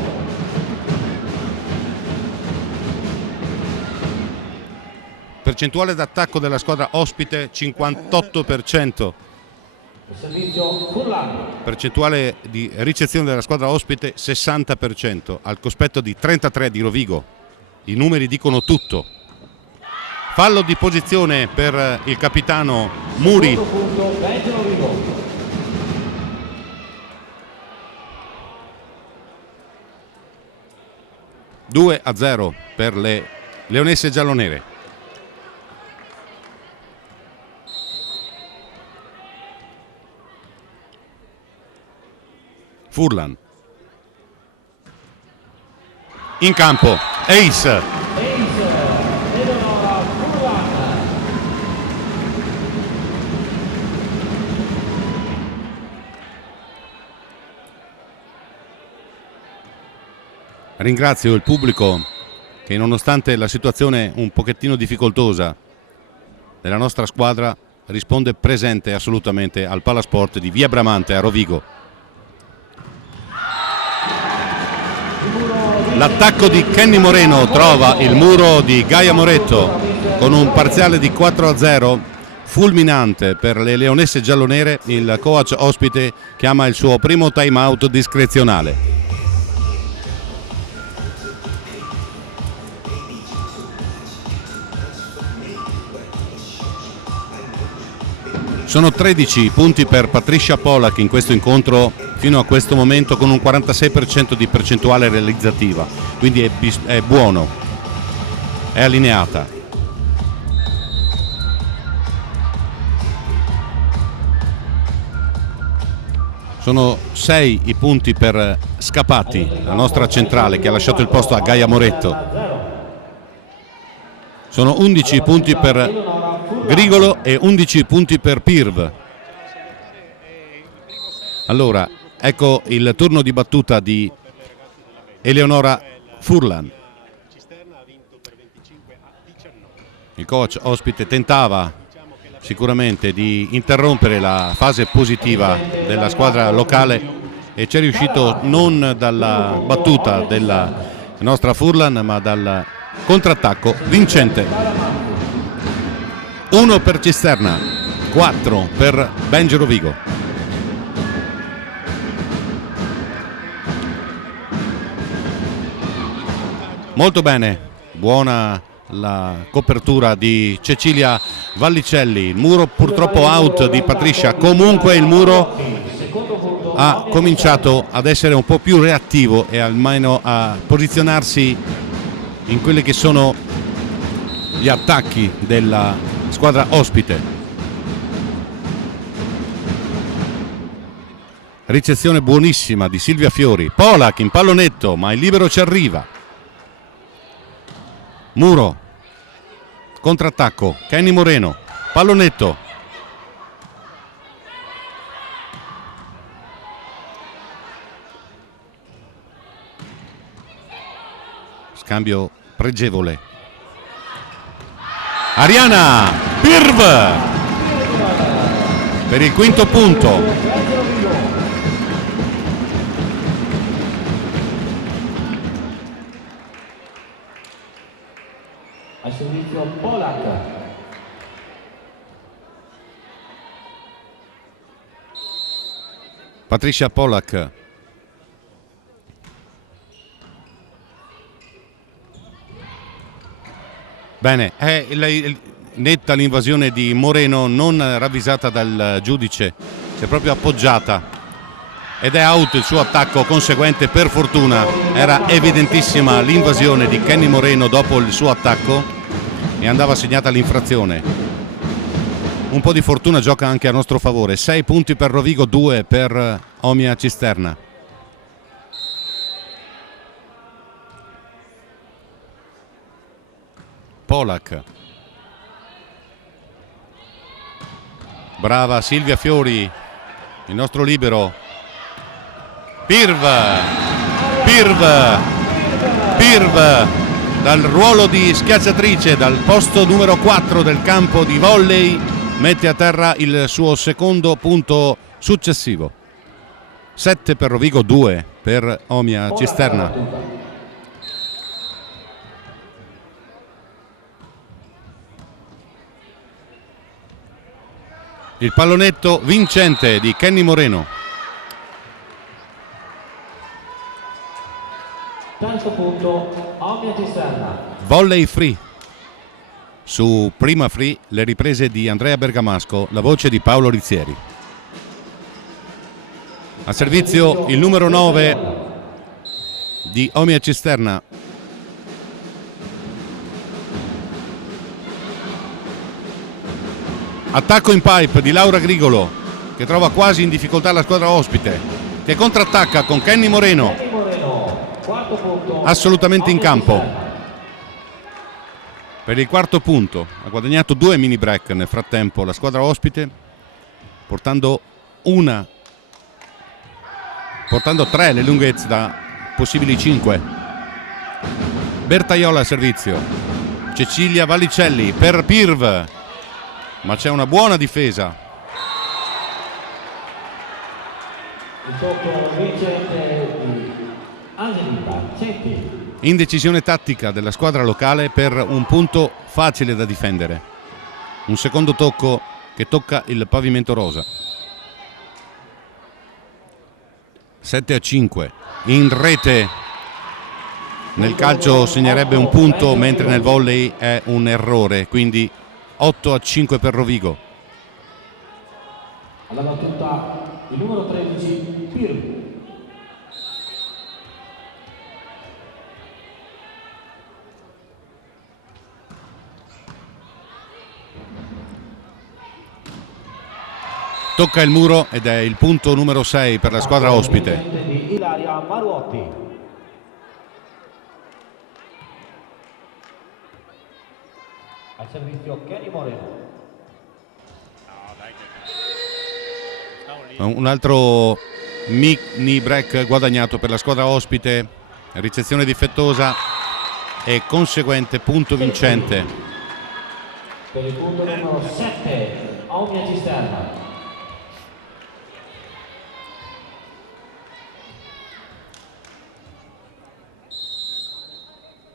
Percentuale d'attacco della squadra ospite 58%. Servizio Furlan. Percentuale di ricezione della squadra ospite 60%, al cospetto di 33 di Rovigo. I numeri dicono tutto. Fallo di posizione per il capitano Muri. Secondo punto, Angelo Vigo. 2-0 per le leonesse giallonere. Furlan in campo, Ace. Eleonora Furlan. Ringrazio il pubblico che, nonostante la situazione un pochettino difficoltosa della nostra squadra, risponde presente assolutamente al Palasport di Via Bramante a Rovigo. L'attacco di Kenny Moreno trova il muro di Gaia Moretto con un parziale di 4-0 fulminante per le leonesse giallonere. Il coach ospite chiama il suo primo time out discrezionale. Sono 13 punti per Patricia Polak in questo incontro fino a questo momento, con un 46% di percentuale realizzativa, quindi è buono, è allineata. Sono 6 i punti per Scapati, la nostra centrale, che ha lasciato il posto a Gaia Moretto. Sono 11 punti per Grigolo e 11 punti per Pirv. Allora, ecco il turno di battuta di Eleonora Furlan. Il coach ospite tentava sicuramente di interrompere la fase positiva della squadra locale e ci è riuscito non dalla battuta della nostra Furlan, ma dal contrattacco vincente. 1 per Cisterna, 4 per Benji Rovigo. Molto bene, buona la copertura di Cecilia Vallicelli. Il muro purtroppo out di Patricia, comunque il muro ha cominciato ad essere un po' più reattivo e almeno a posizionarsi in quelli che sono gli attacchi della squadra ospite. Ricezione buonissima di Silvia Fiori. Polak in pallonetto, ma il libero ci arriva. Muro, contrattacco, Kenny Moreno, pallonetto. Scambio pregevole. Ariana Pirv per il quinto punto. Al servizio Polak. Patricia Polak. Bene, è netta l'invasione di Moreno, non ravvisata dal giudice, si è proprio appoggiata ed è out il suo attacco conseguente. Per fortuna era evidentissima l'invasione di Kenny Moreno dopo il suo attacco e andava segnata l'infrazione. un po' di fortuna gioca anche a nostro favore. 6 punti per Rovigo, 2 per Omia Cisterna. Polak, brava Silvia Fiori, il nostro libero. Pirv dal ruolo di schiacciatrice, dal posto numero 4 del campo di volley, mette a terra il suo secondo punto successivo. 7 per Rovigo, 2 per Omia Cisterna. Il pallonetto vincente di Kenny Moreno. Terzo punto, Omia Cisterna. Volley free. Su prima free le riprese di Andrea Bergamasco, la voce di Paolo Rizzieri. A servizio il numero 9 di Omia Cisterna. Attacco in pipe di Laura Grigolo, che trova quasi in difficoltà la squadra ospite, che contrattacca con Kenny Moreno, assolutamente in campo. Per il quarto punto ha guadagnato 2 mini break nel frattempo la squadra ospite, portando 3 le lunghezze da possibili 5. Bertaiola a servizio, Cecilia Vallicelli per Pirv, ma c'è una buona difesa. Il tocco vincente di Angelita Cetti. Indecisione tattica della squadra locale per un punto facile da difendere. Un secondo tocco che tocca il pavimento rosa. 7-5 in rete. Nel calcio segnerebbe un punto, mentre nel volley è un errore, quindi 8-5 per Rovigo. Alla battuta il numero 13 Pirv. Tocca il muro ed è il punto numero 6 per la squadra ospite. Di Ilaria Maruotti. Al servizio Kenny Moreno. Un altro mini break guadagnato per la squadra ospite, ricezione difettosa e conseguente punto vincente. Per il punto numero 7 Omia Cisterna.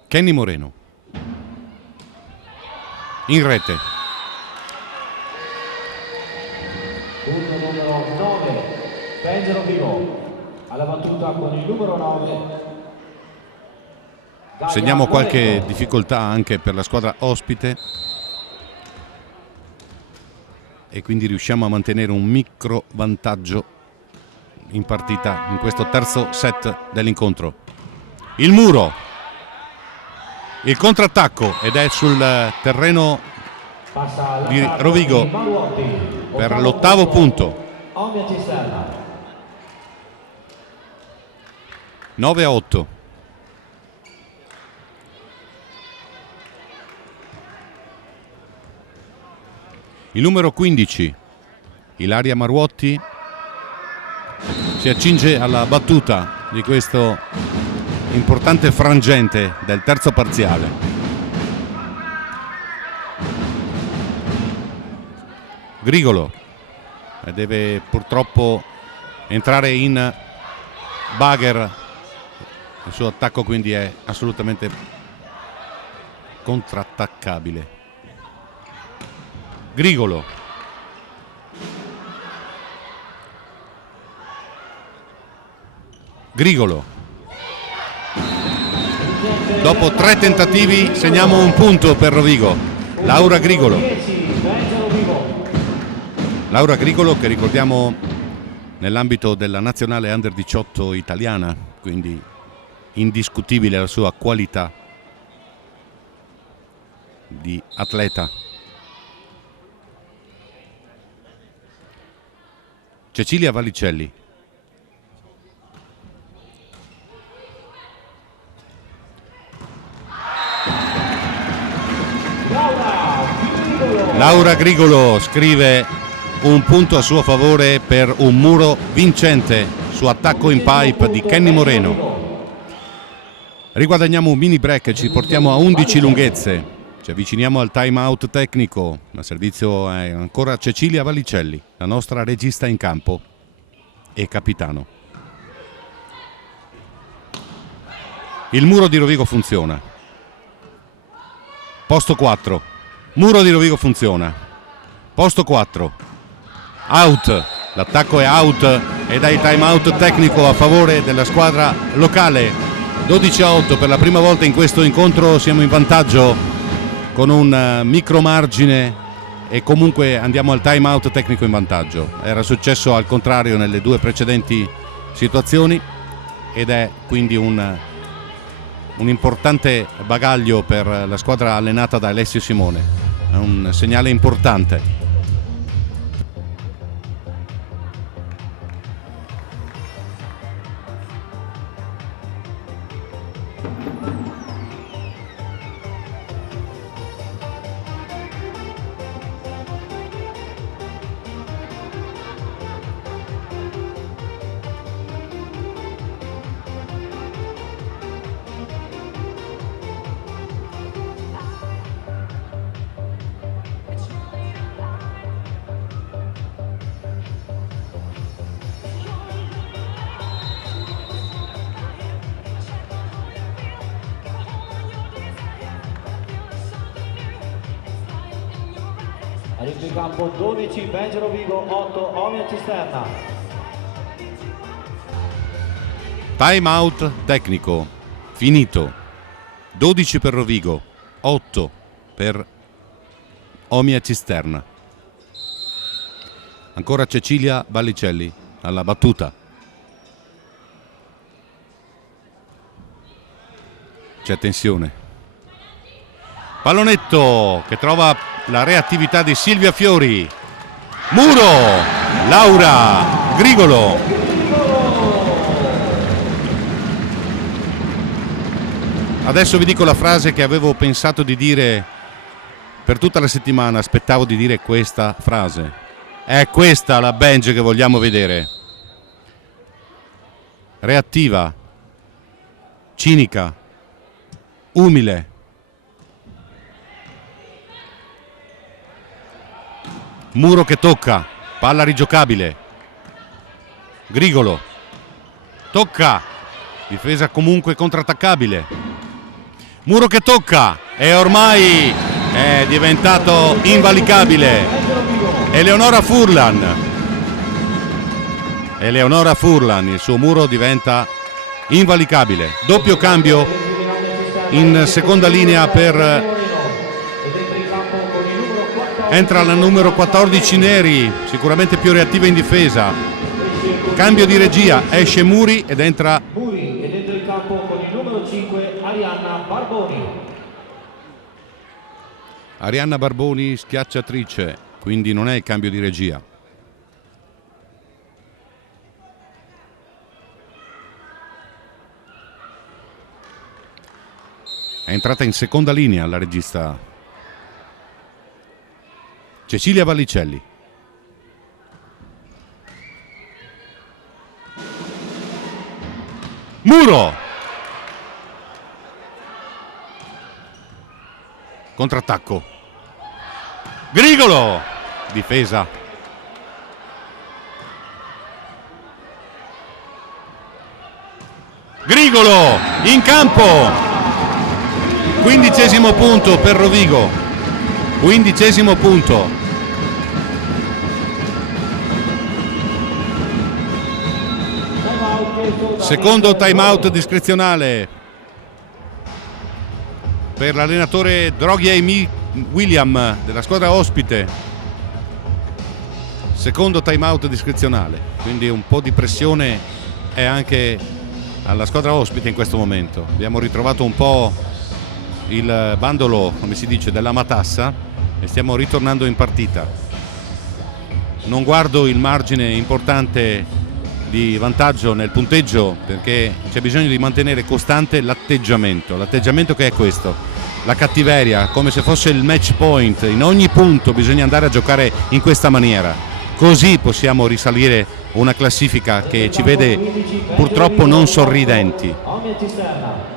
Kenny Moreno in rete. Punto numero 9 Pengero Vigo. Alla battuta con il numero 9. Segniamo qualche difficoltà anche per la squadra ospite e quindi riusciamo a mantenere un micro vantaggio in partita in questo terzo set dell'incontro. Il muro, il contrattacco, ed è sul terreno di Rovigo per l'8º punto. 9-8. Il numero 15 Ilaria Maruotti si accinge alla battuta di questo importante frangente del terzo parziale. Grigolo deve purtroppo entrare in bagger, il suo attacco quindi è assolutamente contrattaccabile. Grigolo, dopo 3 tentativi segniamo un punto per Rovigo. Laura Grigolo che ricordiamo nell'ambito della nazionale under 18 italiana, quindi indiscutibile la sua qualità di atleta. Cecilia Vallicelli. Laura Grigolo scrive un punto a suo favore per un muro vincente su attacco in pipe di Kenny Moreno. Riguadagniamo un mini break e ci portiamo a 11 lunghezze. Ci avviciniamo al time out tecnico. A servizio è ancora Cecilia Vallicelli, la nostra regista in campo e capitano. Il muro di Rovigo funziona. Posto 4. Muro di Rovigo funziona. Posto 4. Out. L'attacco è out ed è il time out tecnico a favore della squadra locale. 12-8 per la prima volta in questo incontro, siamo in vantaggio con un micro margine e comunque andiamo al time out tecnico in vantaggio. Era successo al contrario nelle due precedenti situazioni ed è quindi un importante bagaglio per la squadra allenata da Alessio Simone. È un segnale importante. Adesso in campo 12 Benji Rovigo, 8 Omnia Cisterna. Time out tecnico finito. 12 per Rovigo, 8 per Omnia Cisterna. Ancora Cecilia Vallicelli alla battuta. C'è tensione. Pallonetto che trova la reattività di Silvia Fiori. Muro. Laura Grigolo. Adesso vi dico la frase che avevo pensato di dire per tutta la settimana. Aspettavo di dire questa frase. È questa la Benji che vogliamo vedere. Reattiva, cinica, umile. Muro che tocca, palla rigiocabile. Grigolo tocca, difesa comunque contrattaccabile. Muro che tocca e ormai è diventato invalicabile. Eleonora Furlan, il suo muro diventa invalicabile. Doppio cambio in seconda linea per entra la numero 14 Neri, sicuramente più reattiva in difesa. Cambio di regia, esce Muri ed entra Muri e dentro il campo con il numero 5 Arianna Barboni. Arianna Barboni, schiacciatrice, quindi non è il cambio di regia. È entrata in seconda linea la regista Cecilia Vallicelli. Muro. Contrattacco. Grigolo. Difesa. Grigolo in campo. 15° punto per Rovigo. 15° punto. Secondo time out discrezionale per l'allenatore Droghia William della squadra ospite. Secondo time out discrezionale, quindi un po' di pressione è anche alla squadra ospite in questo momento. Abbiamo ritrovato un po' il bandolo, come si dice, della matassa e stiamo ritornando in partita. non guardo il margine importante di vantaggio nel punteggio, perché c'è bisogno di mantenere costante l'atteggiamento che è questo, la cattiveria, come se fosse il match point. In ogni punto bisogna andare a giocare in questa maniera, così possiamo risalire una classifica che ci vede purtroppo non sorridenti.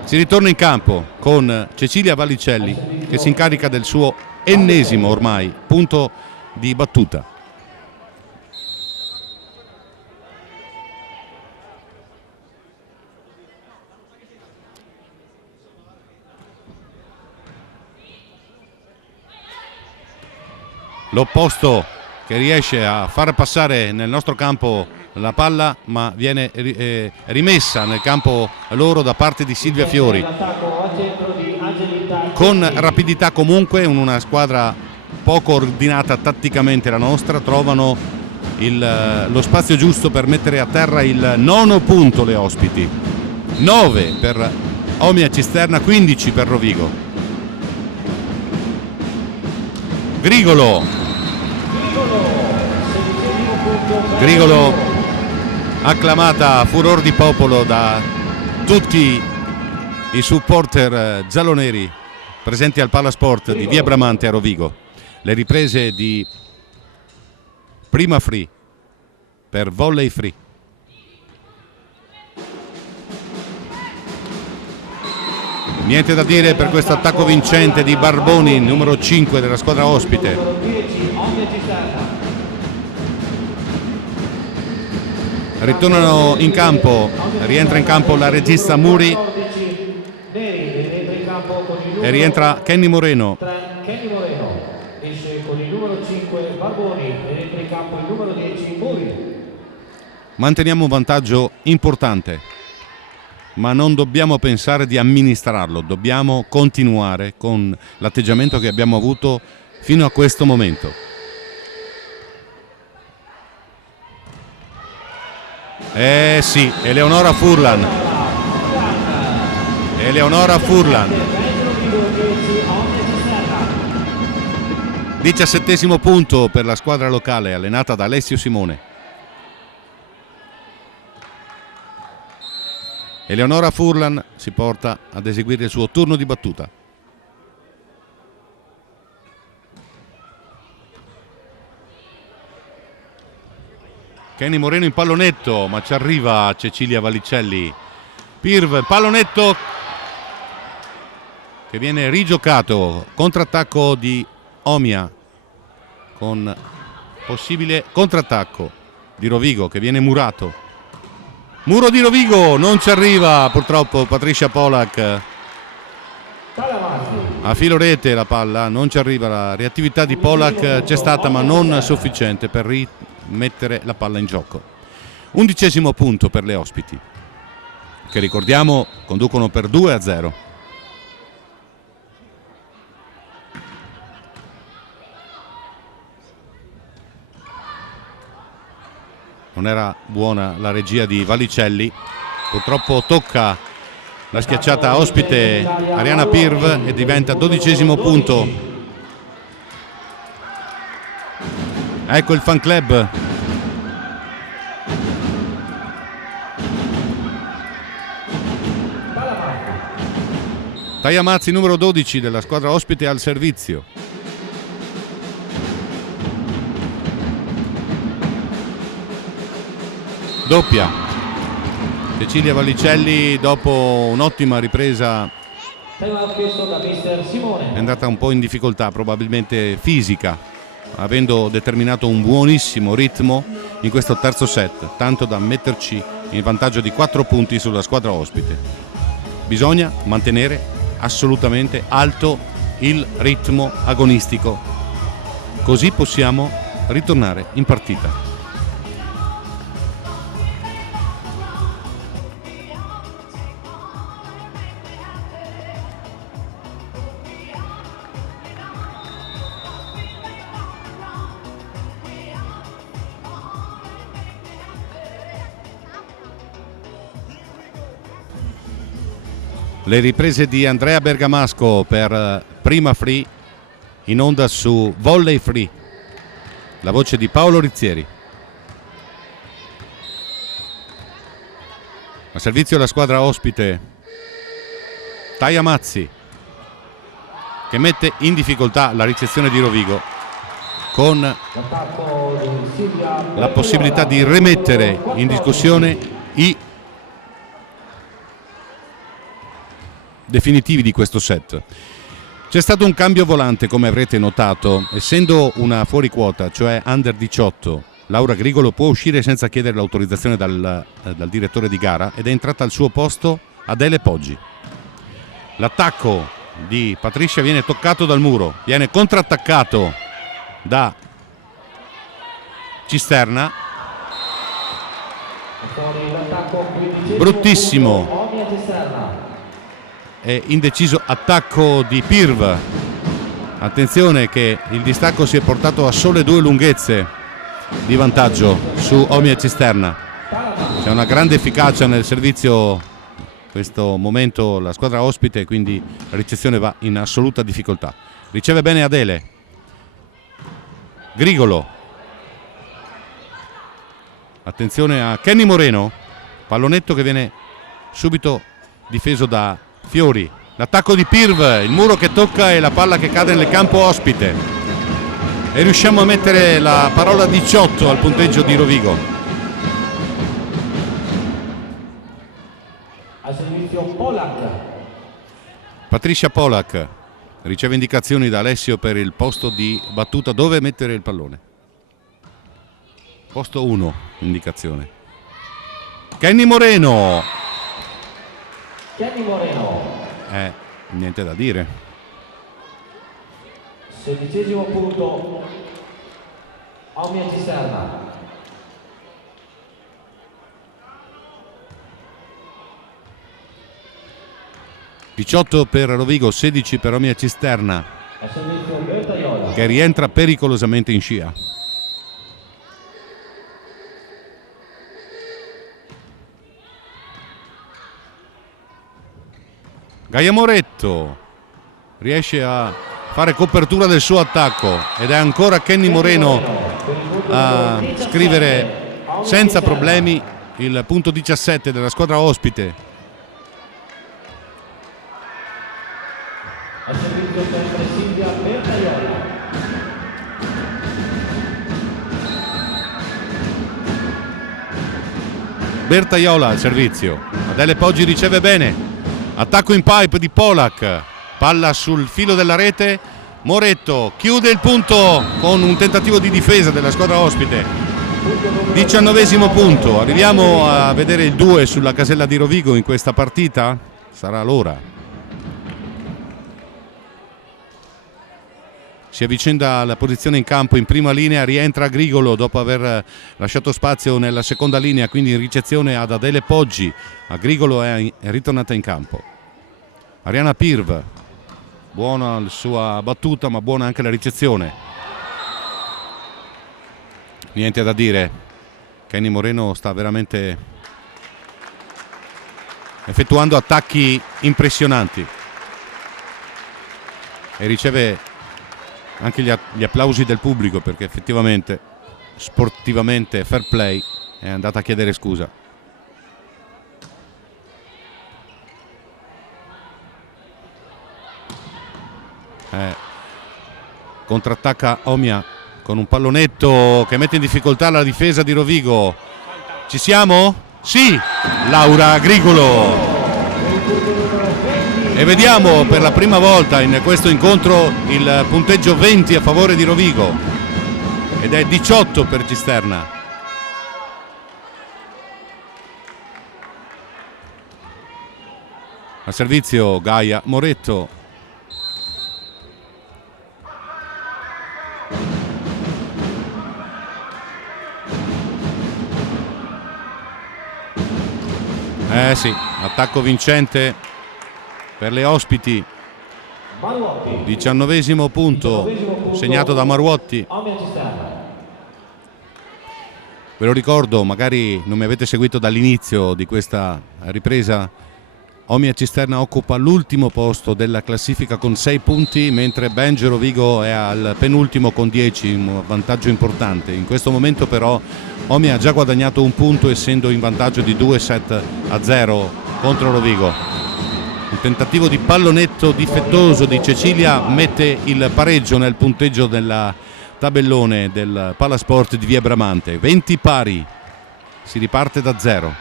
Si ritorna in campo con Cecilia Vallicelli che si incarica del suo ennesimo ormai punto di battuta. L'opposto che riesce a far passare nel nostro campo la palla, ma viene rimessa nel campo loro da parte di Silvia Fiori. Con rapidità comunque, in una squadra poco ordinata tatticamente la nostra, trovano lo spazio giusto per mettere a terra il 9° punto le ospiti. 9 per Omia Cisterna, 15 per Rovigo. Grigolo acclamata a furor di popolo da tutti i supporter gialloneri presenti al Palasport di Via Bramante a Rovigo. Le riprese di prima free per volley free. Niente da dire per questo attacco vincente di Barboni, numero 5 della squadra ospite. Rientra in campo la regista Muri e rientra Kenny Moreno. Esce con il numero 5 Barboni ed entra in campo il numero 10 Muri. Manteniamo un vantaggio importante, ma non dobbiamo pensare di amministrarlo, dobbiamo continuare con l'atteggiamento che abbiamo avuto fino a questo momento. Sì, Eleonora Furlan. 17° punto per la squadra locale allenata da Alessio Simone. Eleonora Furlan si porta ad eseguire il suo turno di battuta. Kenny Moreno in pallonetto, ma ci arriva Cecilia Vallicelli. Pirv, pallonetto che viene rigiocato, contrattacco di Omia con possibile contrattacco di Rovigo che viene murato. Muro di Rovigo, non ci arriva purtroppo Patricia Polak. A filo rete la palla, non ci arriva, la reattività di Polak c'è stata ma non sufficiente per mettere la palla in gioco. 11° punto per le ospiti che, ricordiamo, conducono per 2-0. Non era buona la regia di Vallicelli, purtroppo tocca la schiacciata ospite Ariana Pirv e diventa 12° punto. Ecco il fan club. Taia Mazzi, numero 12 della squadra ospite, al servizio. Doppia. Cecilia Vallicelli, dopo un'ottima ripresa, è andata un po' in difficoltà, probabilmente fisica, avendo determinato un buonissimo ritmo in questo terzo set, tanto da metterci in vantaggio di 4 punti sulla squadra ospite. Bisogna mantenere assolutamente alto il ritmo agonistico, così possiamo ritornare in partita. Le riprese di Andrea Bergamasco per prima free in onda su Volley Free. La voce di Paolo Rizzieri. A servizio la squadra ospite Taia Mazzi, che mette in difficoltà la ricezione di Rovigo con la possibilità di rimettere in discussione i definitivi di questo set. C'è stato un cambio volante, come avrete notato, essendo una fuori quota, cioè under 18. Laura Grigolo può uscire senza chiedere l'autorizzazione dal direttore di gara ed è entrata al suo posto Adele Poggi. L'attacco di Patricia viene toccato dal muro, viene contrattaccato da Cisterna. Bruttissimo e indeciso attacco di Pirv. Attenzione che il distacco si è portato a sole 2 lunghezze di vantaggio su Omia Cisterna. C'è una grande efficacia nel servizio in questo momento la squadra ospite, quindi la ricezione va in assoluta difficoltà. Riceve bene Adele. Grigolo. Attenzione a Kenny Moreno, pallonetto che viene subito difeso da Fiori. L'attacco di Pirv, il muro che tocca e la palla che cade nel campo ospite. E riusciamo a mettere la parola 18 al punteggio di Rovigo. A servizio Polak. Patricia Polak riceve indicazioni da Alessio per il posto di battuta, dove mettere il pallone. Posto 1, indicazione. Kenny Moreno. Kenny Moreno. Niente da dire. 16° punto, Omia Cisterna. (18 per Rovigo, 16 per Omia Cisterna, che rientra pericolosamente in scia. Gaia Moretto riesce a fare copertura del suo attacco ed è ancora Kenny Moreno a scrivere senza problemi il punto 17 della squadra ospite. A servizio sempre Silvia Bertaiola. Bertaiola al servizio. Adele Poggi riceve bene. Attacco in pipe di Polak. Palla sul filo della rete. Moretto chiude il punto con un tentativo di difesa della squadra ospite. 19° punto. Arriviamo a vedere il 2 sulla casella di Rovigo in questa partita. Sarà l'ora. Si avvicenda alla posizione in campo in prima linea, rientra Grigolo dopo aver lasciato spazio nella seconda linea, quindi in ricezione ad Adele Poggi. A Grigolo è ritornata in campo. Ariana Pirv, buona la sua battuta ma buona anche la ricezione. Niente da dire, Kenny Moreno sta veramente effettuando attacchi impressionanti e riceve anche gli applausi del pubblico, perché effettivamente sportivamente fair play, è andata a chiedere scusa. Contrattacca Omia con un pallonetto che mette in difficoltà la difesa di Rovigo. Ci siamo? Sì! Laura Grigolo. E vediamo per la prima volta in questo incontro il punteggio 20 a favore di Rovigo ed è 18 per Cisterna. A servizio Gaia Moretto. Sì, attacco vincente per le ospiti. 19° punto segnato da Maruotti. Ve lo ricordo, magari non mi avete seguito dall'inizio di questa ripresa, Omia Cisterna occupa l'ultimo posto della classifica con 6 punti, mentre Benj Rovigo è al penultimo con 10, un vantaggio importante. In questo momento però Omia ha già guadagnato un punto, essendo in vantaggio di 2-7-0 contro Rovigo. Un tentativo di pallonetto difettoso di Cecilia mette il pareggio nel punteggio del tabellone del Palasport di Via Bramante. 20 pari, si riparte da 0.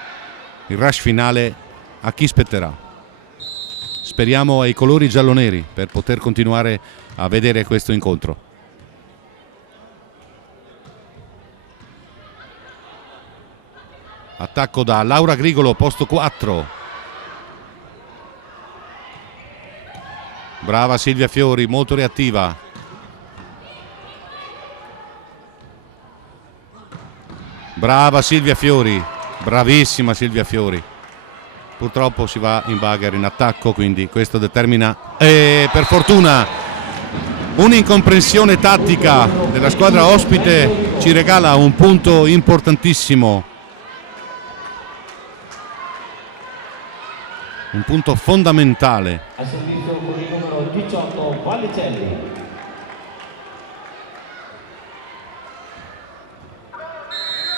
Il rush finale a chi spetterà? Speriamo ai colori gialloneri per poter continuare a vedere questo incontro. Attacco da Laura Grigolo, posto 4. Brava Silvia Fiori, molto reattiva. Brava Silvia Fiori, bravissima Silvia Fiori. Purtroppo si va in bagger in attacco, quindi questo determina, per fortuna, un'incomprensione tattica della squadra ospite ci regala un punto importantissimo, un punto fondamentale. A servizio con il numero 18 Vallicelli.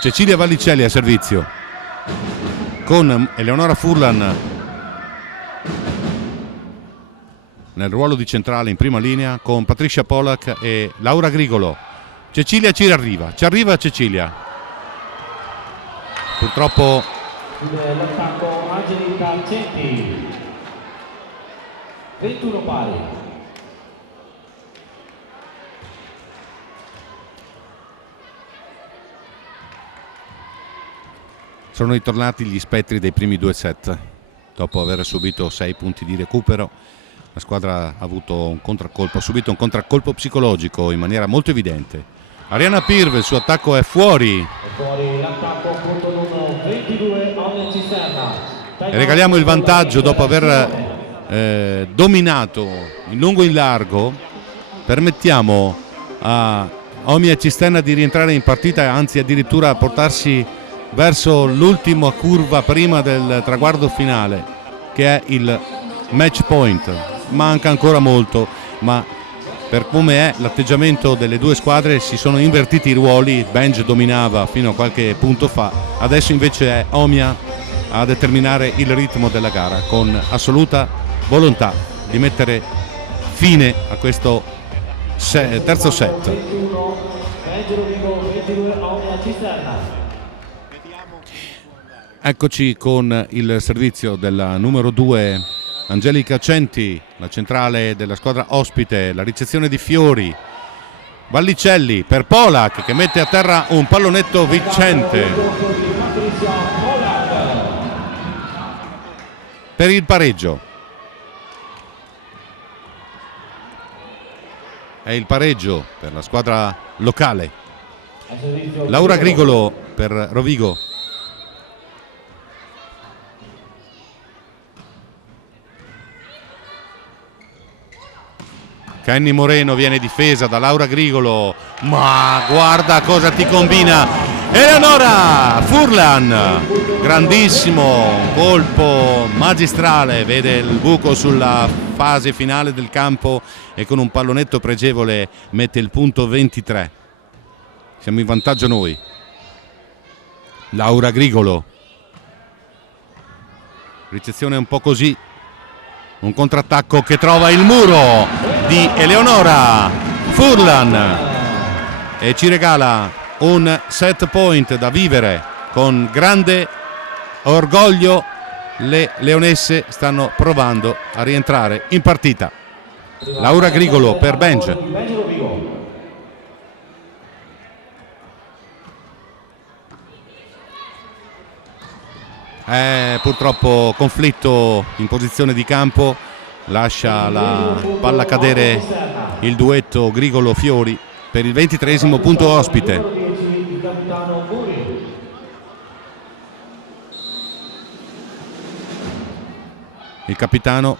Cecilia Vallicelli a servizio, con Eleonora Furlan nel ruolo di centrale in prima linea, con Patricia Polak e Laura Grigolo. Cecilia ci arriva Cecilia. Purtroppo L'attacco Angelica Centi. 21 pari. sono ritornati gli spettri dei primi 2 set. Dopo aver subito 6 punti di recupero, la squadra ha avuto un contraccolpo, ha subito un contraccolpo psicologico in maniera molto evidente. Arianna Pirve, il suo attacco è fuori. Fuori l'attacco, punto numero 22, Omia Cisterna. E regaliamo il vantaggio dopo aver dominato in lungo e in largo. Permettiamo a Omia Cisterna di rientrare in partita, anzi addirittura portarsi verso l'ultima curva prima del traguardo finale, che è il match point. Manca ancora molto, ma per come è l'atteggiamento delle due squadre si sono invertiti i ruoli. Benj dominava fino a qualche punto fa, adesso invece è Omia a determinare il ritmo della gara, con assoluta volontà di mettere fine a questo terzo set. 21, Benj Rovigo, 22, Omia Cisterna. Eccoci con il servizio della numero 2 Angelica Centi, la centrale della squadra ospite, la ricezione di Fiori. Vallicelli per Polak che mette a terra un pallonetto vincente per il pareggio. È il pareggio per la squadra locale. Laura Grigolo per Rovigo. Kenny Moreno viene difesa da Laura Grigolo, ma guarda cosa ti combina Eleonora Furlan, grandissimo colpo magistrale, vede il buco sulla fase finale del campo e con un pallonetto pregevole mette il punto 23. Siamo in vantaggio noi. Laura Grigolo, ricezione un po' così, un contrattacco che trova il muro di Eleonora Furlan e ci regala un set point da vivere con grande orgoglio. Le leonesse stanno provando a rientrare in partita. Laura Grigolo per Benj. Purtroppo conflitto in posizione di campo, lascia la palla cadere il duetto Grigolo-Fiori per il 23esimo punto ospite. Il capitano,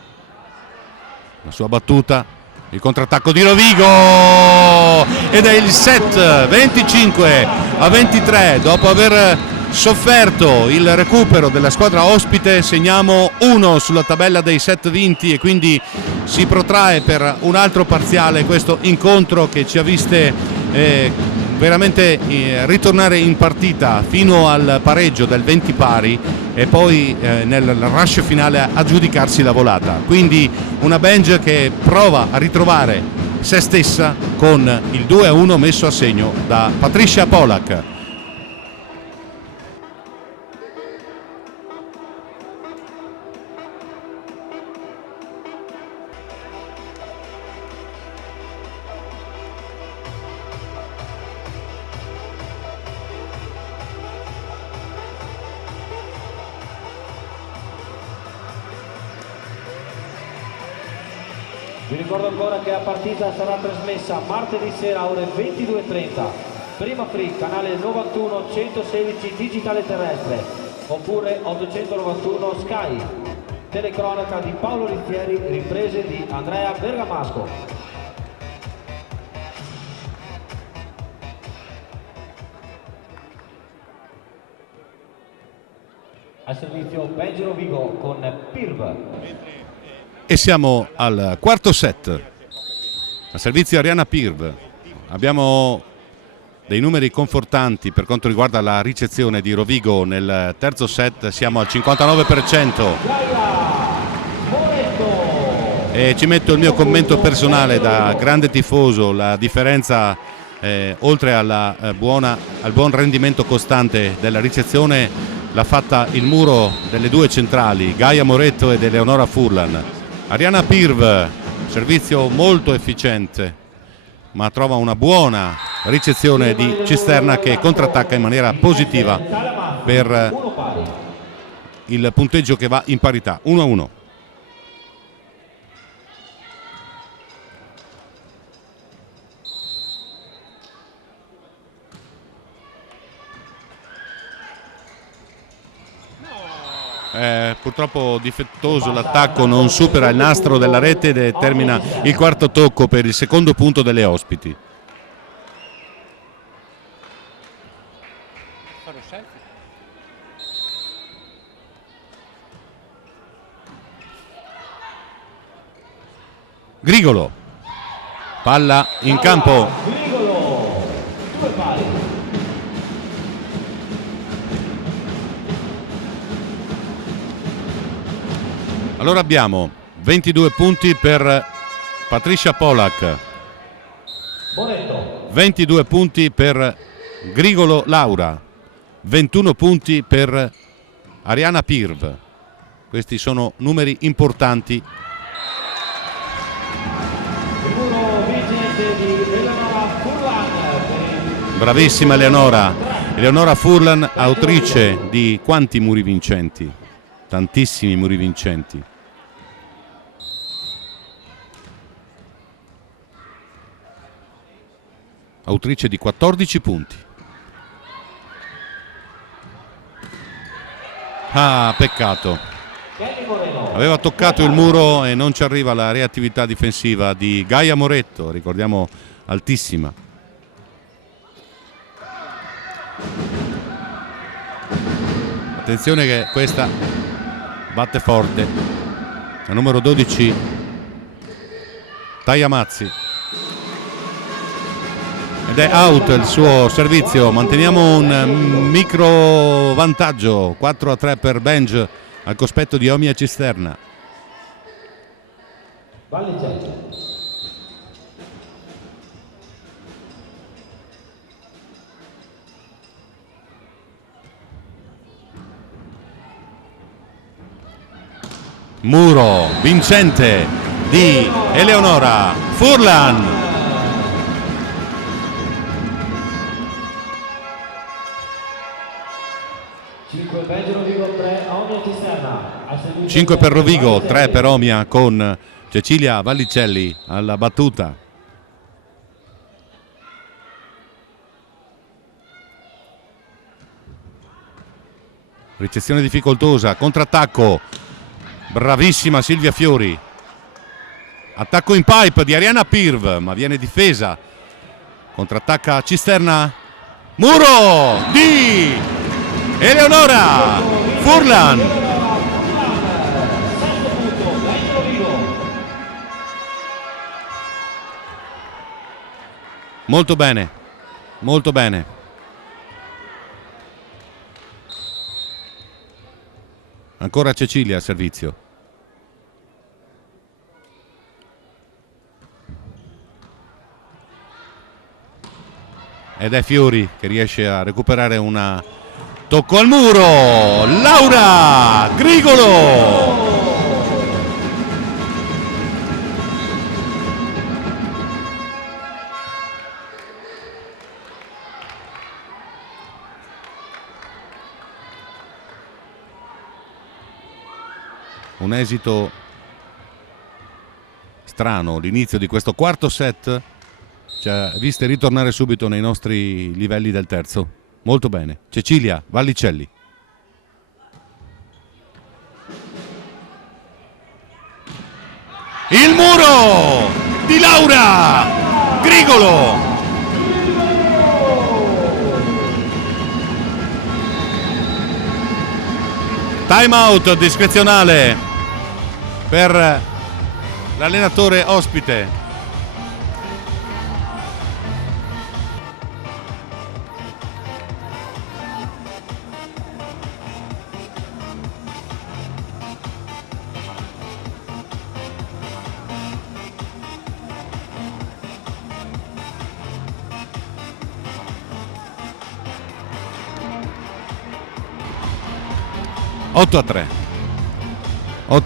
la sua battuta, il contrattacco di Rovigo ed è il set 25-23 dopo aver sofferto il recupero della squadra ospite, segniamo 1 sulla tabella dei 7 vinti e quindi si protrae per un altro parziale questo incontro che ci ha viste veramente ritornare in partita fino al pareggio del 20 pari e poi nel rush finale a giudicarsi la volata. Quindi una Benge che prova a ritrovare se stessa con il 2-1 messo a segno da Patricia Polak. Vi ricordo ancora che la partita sarà trasmessa martedì sera ore 22:30, prima free, canale 91 116 digitale terrestre, oppure 891 Sky, telecronaca di Paolo Rizzieri, riprese di Andrea Bergamasco. Al servizio Bengero Vigo con Pirv. E siamo al quarto set, a servizio Ariana Pirv. Abbiamo dei numeri confortanti per quanto riguarda la ricezione di Rovigo nel terzo set, siamo al 59%. E ci metto il mio commento personale da grande tifoso, la differenza oltre al buon rendimento costante della ricezione l'ha fatta il muro delle due centrali, Gaia Moretto ed Eleonora Furlan. Ariana Pirv, servizio molto efficiente, ma trova una buona ricezione di Cisterna che contrattacca in maniera positiva per il punteggio che va in parità, 1-1. Purtroppo difettoso l'attacco, non supera il nastro della rete e termina il quarto tocco per il secondo punto delle ospiti. Grigolo, palla in campo. Allora abbiamo 22 punti per Patricia Polak, 22 punti per Grigolo Laura, 21 punti per Ariana Pirv. Questi sono numeri importanti. Bravissima Eleonora. Eleonora Furlan, autrice di quanti muri vincenti? Tantissimi muri vincenti. Autrice di 14 punti. Ah, peccato. Aveva toccato il muro e non ci arriva la reattività difensiva di Gaia Moretto, ricordiamo altissima. Attenzione che questa batte forte. La numero 12 Taya Mazzi. Ed è out il suo servizio. Manteniamo un micro vantaggio, 4-3 per Benge al cospetto di Omia Cisterna. Muro vincente di Eleonora Furlan. 5 per Rovigo, 3 per Omia con Cecilia Vallicelli alla battuta. Ricezione difficoltosa, contrattacco, bravissima Silvia Fiori. Attacco in pipe di Ariana Pirv, ma viene difesa. Contrattacca Cisterna. Muro di Eleonora Furlan. Molto bene, molto bene. Ancora Cecilia al servizio. Ed è Fiori che riesce a recuperare una tocco al muro. Laura Grigolo. Un esito strano, l'inizio di questo quarto set ci ha viste ritornare subito nei nostri livelli del terzo. Molto bene. Cecilia Vallicelli. Il muro di Laura Grigolo. Time out discrezionale per l'allenatore ospite. Otto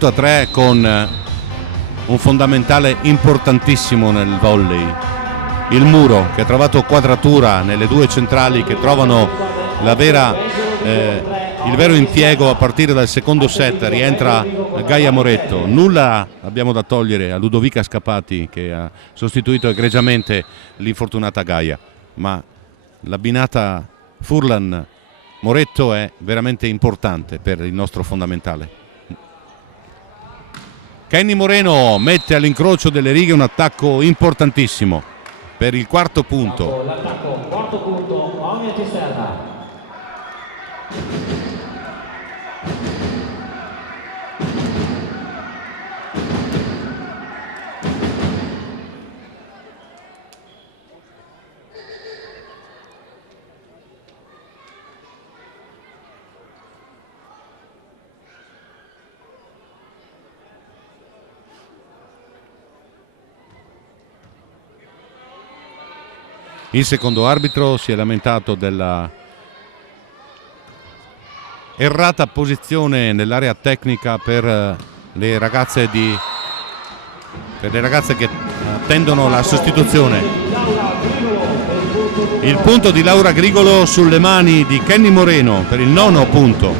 a 3 con un fondamentale importantissimo nel volley, il muro, che ha trovato quadratura nelle due centrali che trovano il vero impiego a partire dal secondo set. Rientra Gaia Moretto. Nulla abbiamo da togliere a Ludovica Scapati, che ha sostituito egregiamente l'infortunata Gaia, ma l'abbinata Furlan Moretto è veramente importante per il nostro fondamentale. Kenny Moreno mette all'incrocio delle righe un attacco importantissimo per il quarto punto. L'attacco, quarto punto, Omnia Cisterna. Il secondo arbitro si è lamentato della errata posizione nell'area tecnica per le ragazze che attendono la sostituzione. Il punto di Laura Grigolo sulle mani di Kenny Moreno per il 9° punto.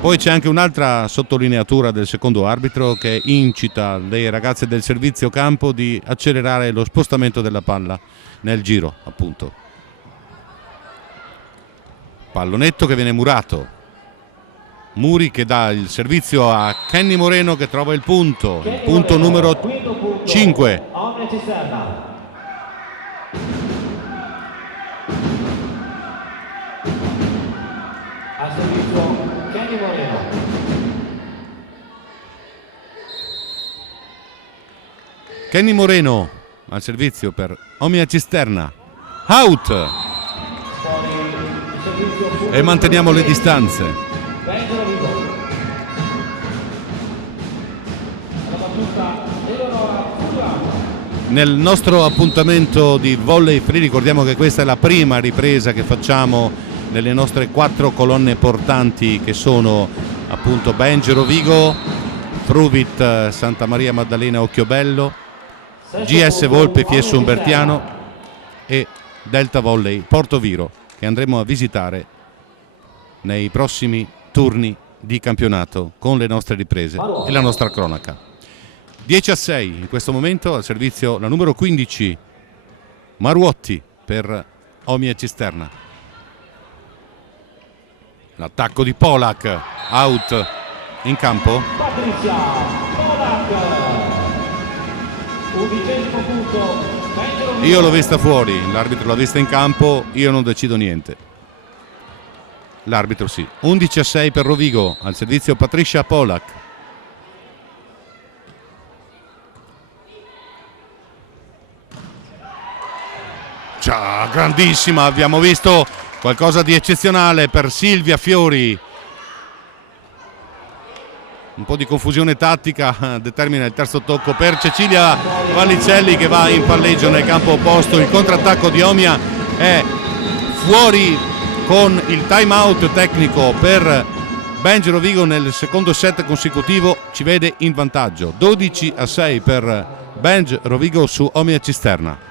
Poi c'è anche un'altra sottolineatura del secondo arbitro che incita le ragazze del servizio campo di accelerare lo spostamento della palla nel giro, appunto. Pallonetto che viene murato. Muri che dà il servizio a Kenny Moreno, che trova il punto numero 5. Al servizio Kenny Moreno. Kenny Moreno al servizio per Omnia Cisterna. Out. E manteniamo le distanze. Nel nostro appuntamento di volley free ricordiamo che questa è la prima ripresa che facciamo nelle nostre 4 colonne portanti, che sono appunto Benj Rovigo, Fruvit Santa Maria Maddalena Occhiobello, GS Volpe Fiesso Umbertiano e Delta Volley Porto Viro, che andremo a visitare nei prossimi turni di campionato con le nostre riprese e la nostra cronaca. 10-6 in questo momento, al servizio la numero 15 Maruotti per Omnia Cisterna. L'attacco di Polak, out in campo. Patrizia Polak. 11° punto. Io l'ho vista fuori, l'arbitro l'ha vista in campo, io non decido niente. l'arbitro sì. 11-6 per Rovigo, al servizio Patricia Polak. Ciao, grandissima, abbiamo visto qualcosa di eccezionale per Silvia Fiori. Un po' di confusione tattica determina il terzo tocco per Cecilia Vallicelli, che va in palleggio nel campo opposto. Il contrattacco di Omia è fuori con il time out tecnico per Benj Rovigo nel secondo set consecutivo, ci vede in vantaggio. 12-6 per Benj Rovigo su Omia Cisterna.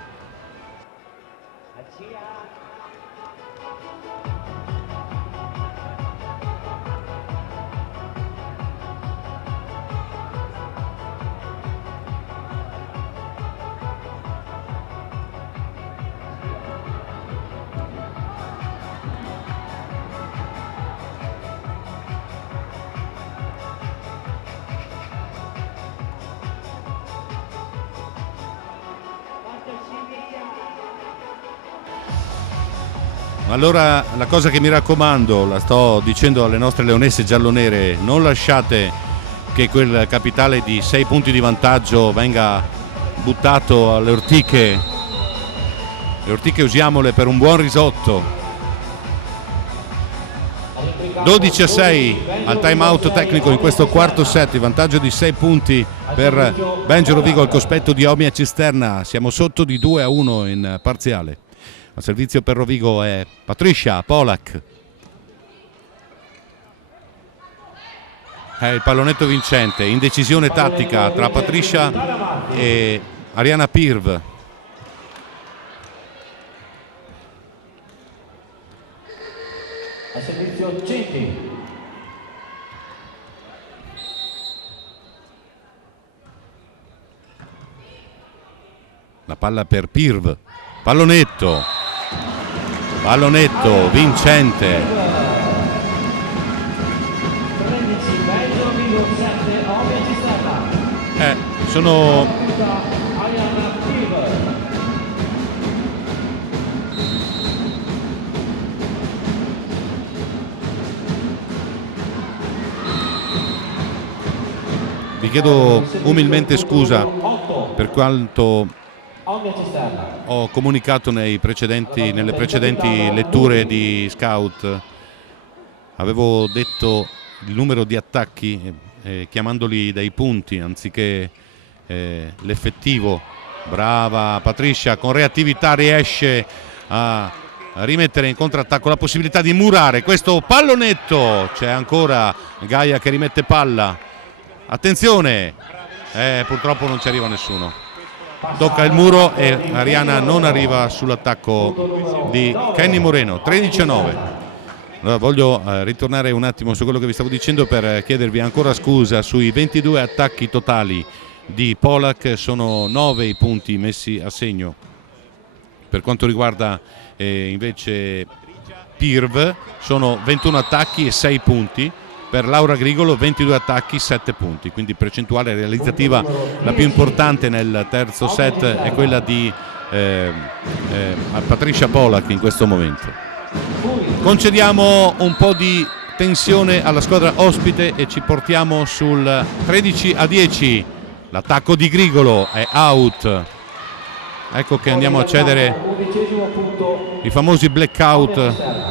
Allora la cosa che mi raccomando, la sto dicendo alle nostre leonesse giallonere, non lasciate che quel capitale di 6 punti di vantaggio venga buttato alle ortiche. Le ortiche usiamole per un buon risotto. 12-6 al time out tecnico in questo quarto set, il vantaggio di 6 punti per Benj Rovigo al cospetto di Omia Cisterna. Siamo sotto di 2-1 in parziale. Al servizio per Rovigo è Patricia Polak. È il pallonetto vincente, indecisione tattica tra Patricia e Ariana Pirv. Al servizio Cinti. La palla per Pirv. Pallonetto vincente. 13 Benj Rovigo 7 Omia Cisterna. Sono Ariana Pirv. vi chiedo umilmente scusa per quanto ho comunicato nelle precedenti letture di Scout. Avevo detto il numero di attacchi chiamandoli dai punti anziché l'effettivo. Brava Patricia, con reattività riesce a rimettere in contrattacco la possibilità di murare questo pallonetto. C'è ancora Gaia che rimette palla. Attenzione, purtroppo non ci arriva nessuno. Tocca il muro e Ariana non arriva sull'attacco di Kenny Moreno. 13-9. Allora, voglio ritornare un attimo su quello che vi stavo dicendo per chiedervi ancora scusa. Sui 22 attacchi totali di Polak sono 9 i punti messi a segno. Per quanto riguarda invece Pirv sono 21 attacchi e 6 punti. Per Laura Grigolo 22 attacchi, 7 punti, quindi percentuale realizzativa la più importante nel terzo set è quella di Patricia Polak in questo momento. Concediamo un po' di tensione alla squadra ospite e ci portiamo sul 13-10. L'attacco di Grigolo è out. Ecco che andiamo a cedere i famosi blackout.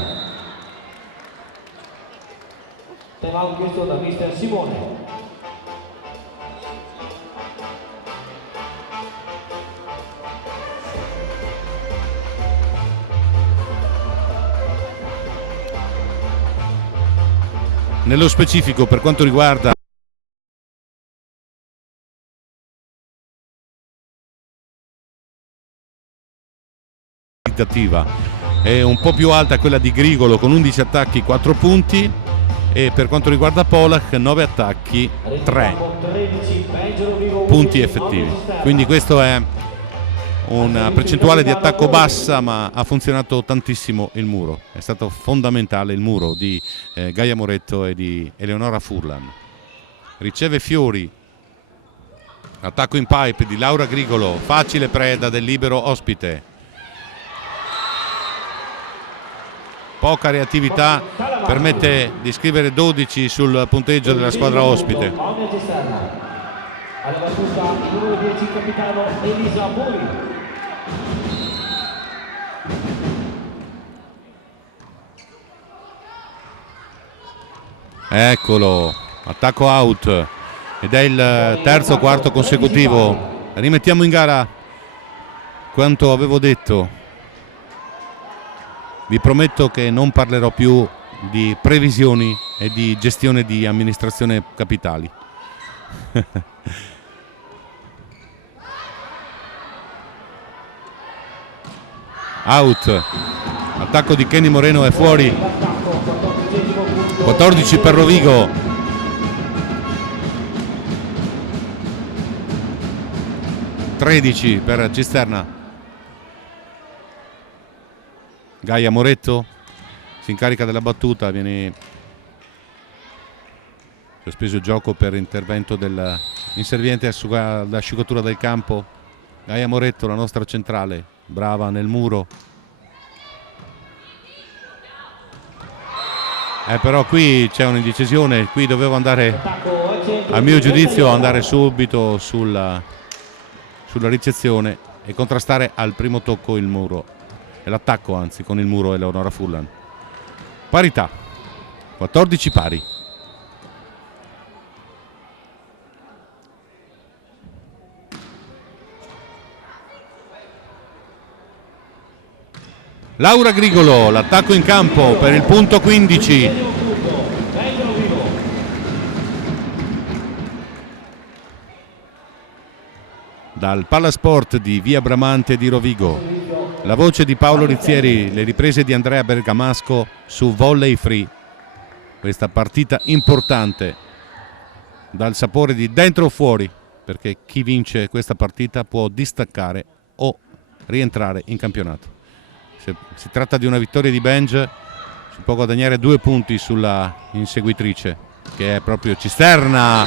Tema chiesto da mister Simone. Nello specifico, per quanto riguarda è un po' più alta quella di Grigolo con 11 attacchi, 4 punti. E per quanto riguarda Polak 9 attacchi, 3 punti effettivi. Quindi questo è una percentuale di attacco bassa, ma ha funzionato tantissimo il muro. È stato fondamentale il muro di Gaia Moretto e di Eleonora Furlan. Riceve Fiori. Attacco in pipe di Laura Grigolo, facile preda del libero ospite. poca reattività permette di scrivere 12 sul punteggio della squadra ospite. Alla battuta il numero 10 capitano Elisa Muri. Eccolo, attacco out ed è il terzo o quarto consecutivo. Rimettiamo in gara quanto avevo detto. Vi prometto che non parlerò più di previsioni e di gestione di amministrazione capitali. Out, attacco di Kenny Moreno è fuori. 14 per Rovigo. (13) per Cisterna. Gaia Moretto si incarica della battuta, viene sospeso il gioco per intervento dell'inserviente all'asciugatura del campo. Gaia Moretto, la nostra centrale, brava nel muro. Però qui c'è un'indecisione, qui dovevo andare, al mio giudizio, andare subito sulla ricezione e contrastare al primo tocco il muro, e l'attacco anzi con il muro Eleonora Furlan. Parità, 14 pari. Laura Grigolo, l'attacco in campo per il punto 15. Dal Palasport di Via Bramante di Rovigo, la voce di Paolo Rizzieri, le riprese di Andrea Bergamasco su Volley Free. Questa partita importante, dal sapore di dentro o fuori, perché chi vince questa partita può distaccare o rientrare in campionato. Se si tratta di una vittoria di Benj, si può guadagnare 2 punti sulla inseguitrice, che è proprio Cisterna.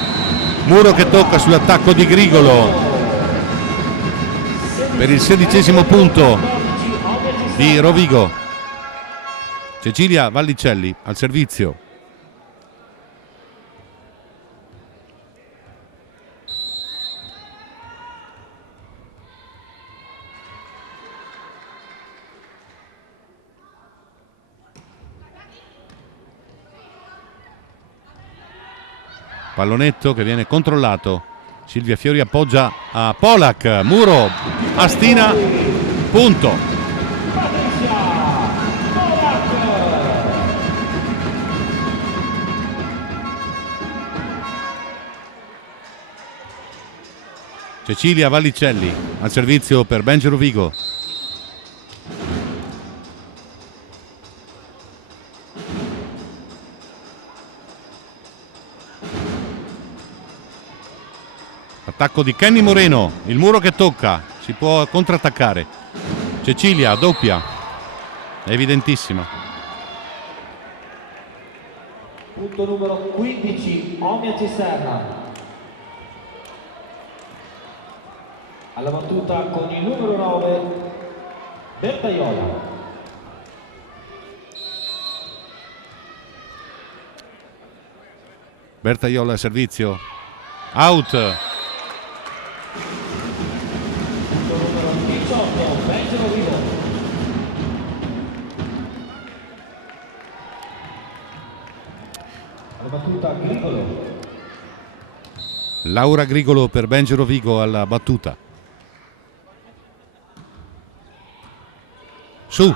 Muro che tocca sull'attacco di Grigolo per il 16° punto di Rovigo. Cecilia Vallicelli al servizio. Pallonetto che viene controllato. Silvia Fiori appoggia a Polak, muro, Astina, punto. Cecilia Vallicelli al servizio per Benj Rovigo. Attacco di Kenny Moreno, il muro che tocca, si può contrattaccare. Cecilia doppia, è evidentissima. Punto numero 15, Omia Cisterna. Alla battuta con il numero 9, Bertaiola. Bertaiola al servizio, out. Laura Grigolo per Benj Rovigo alla battuta. Su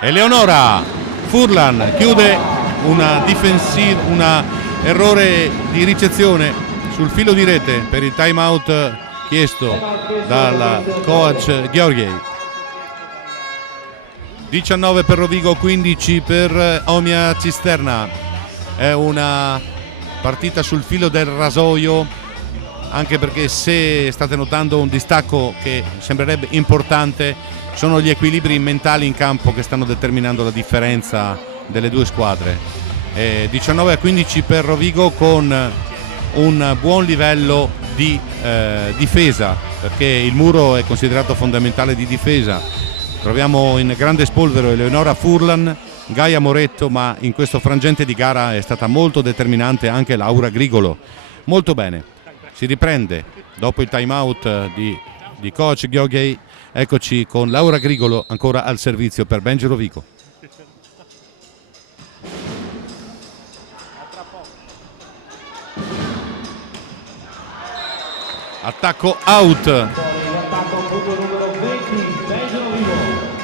Eleonora Furlan chiude una errore di ricezione sul filo di rete per il time out chiesto dal coach Gheorghei. 19 per Rovigo, 15 per Omia Cisterna. È una partita sul filo del rasoio, anche perché se state notando un distacco che sembrerebbe importante, sono gli equilibri mentali in campo che stanno determinando la differenza delle due squadre. 19-15 per Rovigo, con un buon livello di difesa, perché il muro è considerato fondamentale di difesa. Troviamo in grande spolvero Eleonora Furlan, Gaia Moretto, ma in questo frangente di gara è stata molto determinante anche Laura Grigolo. Molto bene, si riprende dopo il time out di coach Gheorghei. Eccoci con Laura Grigolo ancora al servizio per Benji Rovigo. Attacco out. Attacco punto numero 20, Benji Rovigo.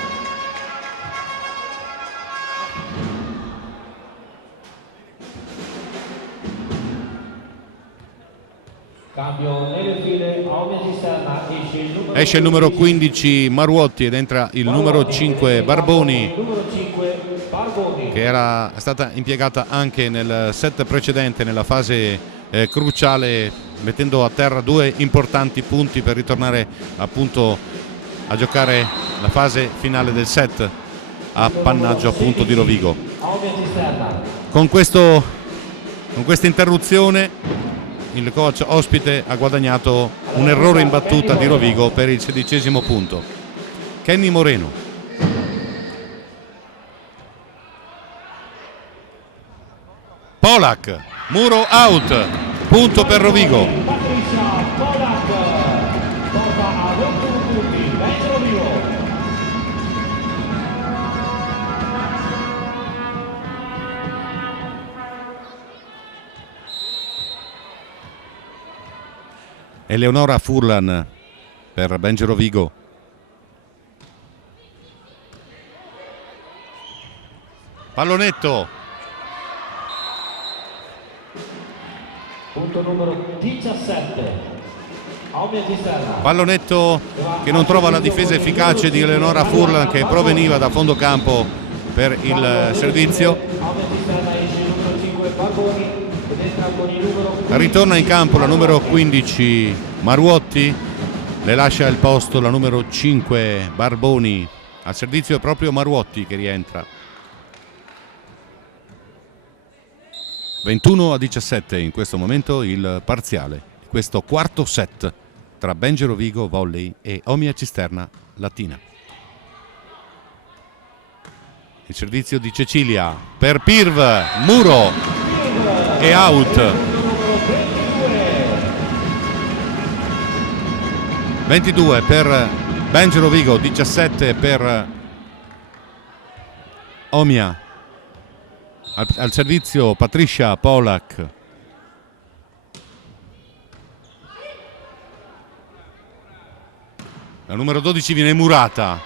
Cambio nelle file, Omia Cisterna, esce il numero 15 Maruotti ed entra il numero 5 Barboni, che era stata impiegata anche nel set precedente nella fase cruciale, mettendo a terra 2 importanti punti per ritornare appunto a giocare la fase finale del set a pannaggio appunto di Rovigo. Con questa interruzione il coach ospite ha guadagnato un errore in battuta di Rovigo per il 16° punto. Kenny Moreno. Polak, muro out, punto per Rovigo. Eleonora Furlan per Benji Rovigo. Pallonetto. Punto numero 17. Pallonetto che non trova la difesa efficace di Eleonora Furlan, che proveniva da fondo campo per il servizio. Ritorna in campo la numero 15 Maruotti, le lascia il posto la numero 5 Barboni. Al servizio è proprio Maruotti che rientra. 21-17 in questo momento il parziale, questo quarto set tra Benji Rovigo Volley e Omia Cisterna Latina. Il servizio di Cecilia per Pirv, muro e out. 22 per Benji Rovigo, 17 per Omia. Al servizio Patricia Polak. La numero 12 viene murata.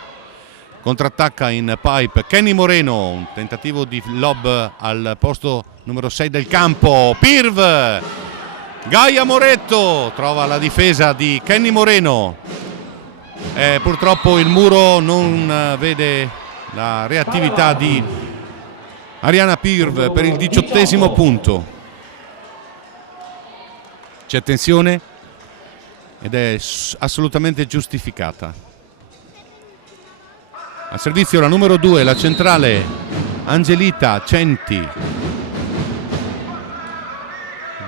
Contrattacca in pipe Kenny Moreno, un tentativo di lob al posto numero 6 del campo. Pirv, Gaia Moretto trova la difesa di Kenny Moreno. Purtroppo il muro non vede la reattività di Ariana Pirv per il 18° punto. C'è tensione ed è assolutamente giustificata. Al servizio la numero 2, la centrale Angelita Centi.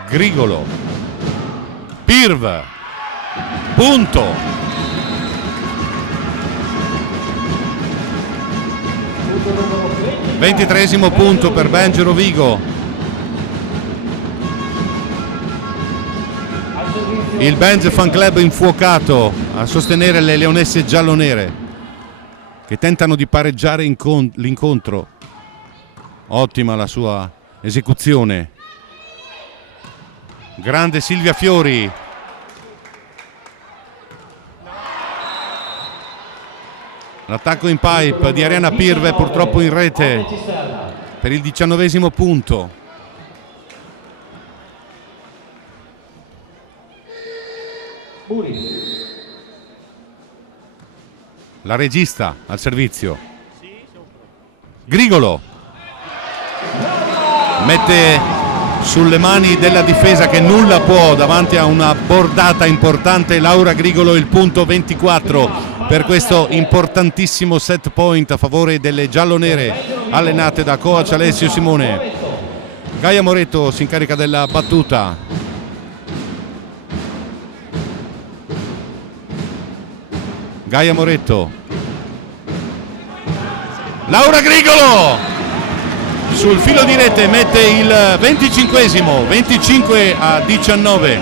Grigolo, Pirv, punto. 23° punto per Benji Rovigo. Il Benji Fan Club infuocato a sostenere le leonesse giallonere che tentano di pareggiare l'incontro. Ottima la sua esecuzione. Grande Silvia Fiori. L'attacco in pipe di Ariana Pirv è purtroppo in rete per il 19° punto. La regista al servizio. Grigolo mette sulle mani della difesa che nulla può davanti a una bordata importante Laura Grigolo il punto 24 per questo importantissimo set point a favore delle giallonere allenate da coach Alessio Simone. Gaia Moretto si incarica della battuta. Gaia Moretto. Laura Grigolo sul filo di rete mette il 25esimo, 25-19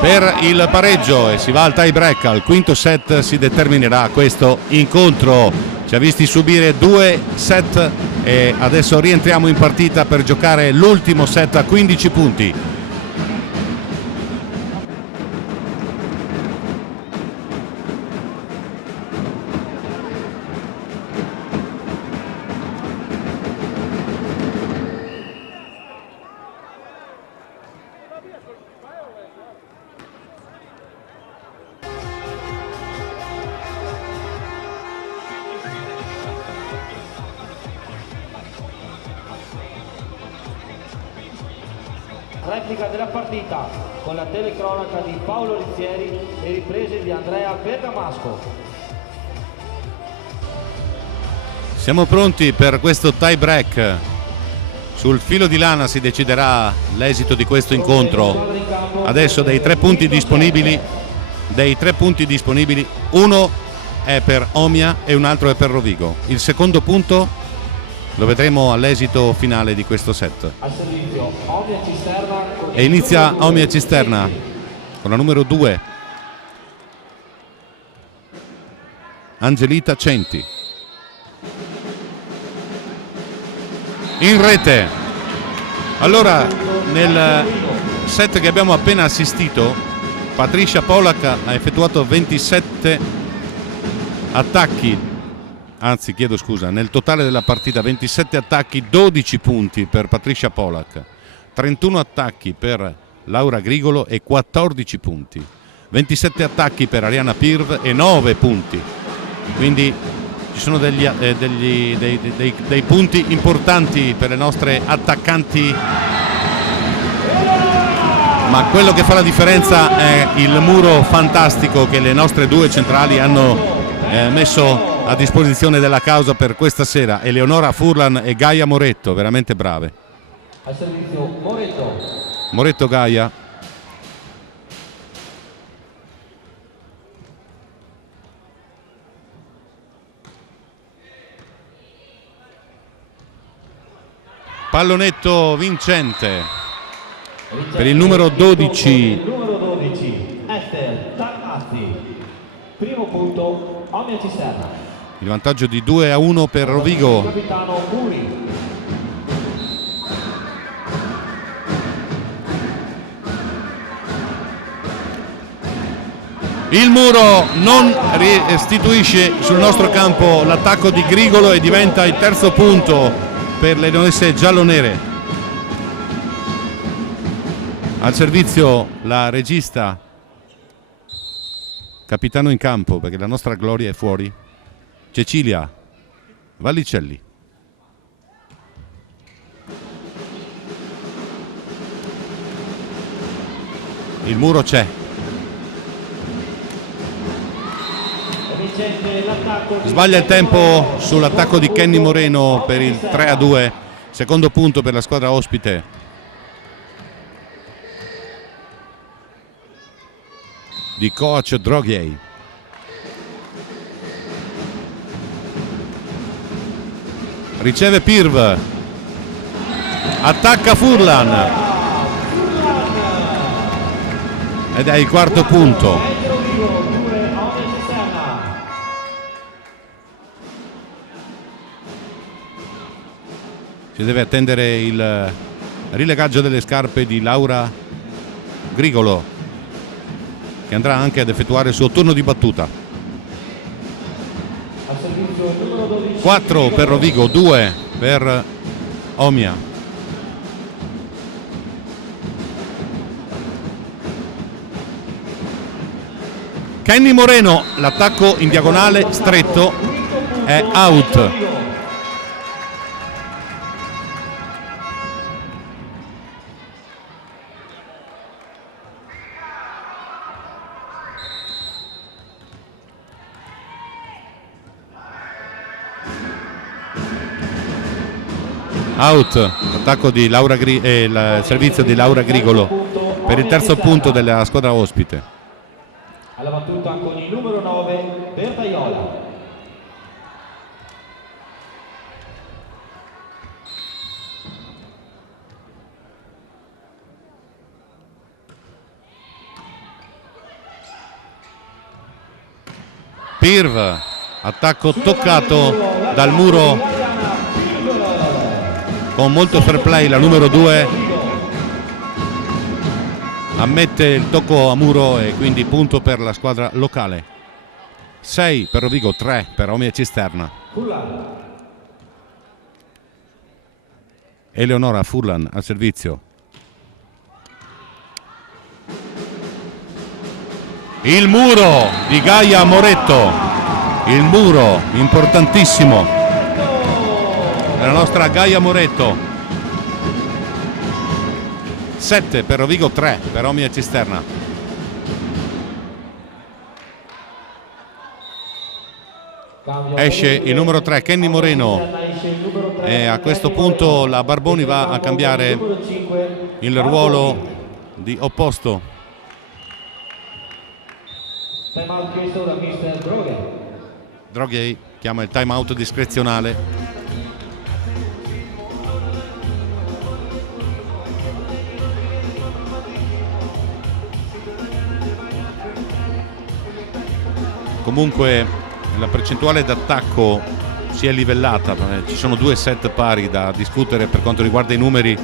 per il pareggio e si va al tie break. Al quinto set si determinerà questo incontro. Ci ha visti subire 2 set e adesso rientriamo in partita per giocare l'ultimo set a 15 punti. Replica della partita con la telecronaca di Paolo Rizzieri e riprese di Andrea Bergamasco. Siamo pronti per questo tie break. Sul filo di lana si deciderà l'esito di questo incontro. Adesso dei 3 punti disponibili, uno è per Omia e un altro è per Rovigo. Il secondo punto lo vedremo all'esito finale di questo set. E inizia Omia Cisterna con la numero 2, Angelita Centi. In rete. Allora, nel set che abbiamo appena assistito, Patricia Polak ha effettuato 27 attacchi. Anzi, chiedo scusa, nel totale della partita 27 attacchi, 12 punti per Patricia Polak, 31 attacchi per Laura Grigolo e 14 punti, 27 attacchi per Arianna Pirv e 9 punti. Quindi ci sono dei punti importanti per le nostre attaccanti, ma quello che fa la differenza è il muro fantastico che le nostre due centrali hanno messo a disposizione della causa per questa sera. Eleonora Furlan e Gaia Moretto, veramente brave. Al servizio Moretto Gaia. Pallonetto vincente per il numero 12. Esther Tarnazzi. Primo punto Omia Cisterna. Il vantaggio di 2-1 per Rovigo. Capitano Muri. Il muro non restituisce sul nostro campo l'attacco di Grigolo e diventa il terzo punto per le leonesse giallonere. Al servizio la regista, capitano in campo perché la nostra gloria è fuori, Cecilia Vallicelli. Il muro c'è. Sbaglia il tempo sull'attacco di Kenny Moreno per il 3-2, secondo punto per la squadra ospite. Di coach Drogier. Riceve Pirv, attacca Furlan ed è il quarto punto. Si deve attendere il rilegaggio delle scarpe di Laura Grigolo, che andrà anche ad effettuare il suo turno di battuta. 4 per Rovigo, 2 per Omia. Kenny Moreno, l'attacco in diagonale stretto è out. Out, attacco di Laura il servizio di Laura Grigolo per il terzo punto della squadra ospite. Alla battuta con il numero 9 Bertaiola. Pirv, attacco toccato dal muro con molto fair play. La numero 2 ammette il tocco a muro e quindi punto per la squadra locale. 6 per Rovigo, 3 per Omnia Cisterna. Eleonora Furlan al servizio. Il muro di Gaia Moretto, il muro importantissimo della nostra Gaia Moretto. 7 per Rovigo, 3 per Omnia Cisterna. Esce il numero 3 Kenny Moreno e a questo punto la Barboni va a cambiare il ruolo di opposto. Droghi chiama il time out discrezionale. Comunque la percentuale d'attacco si è livellata, ci sono 2 set pari da discutere per quanto riguarda i numeri.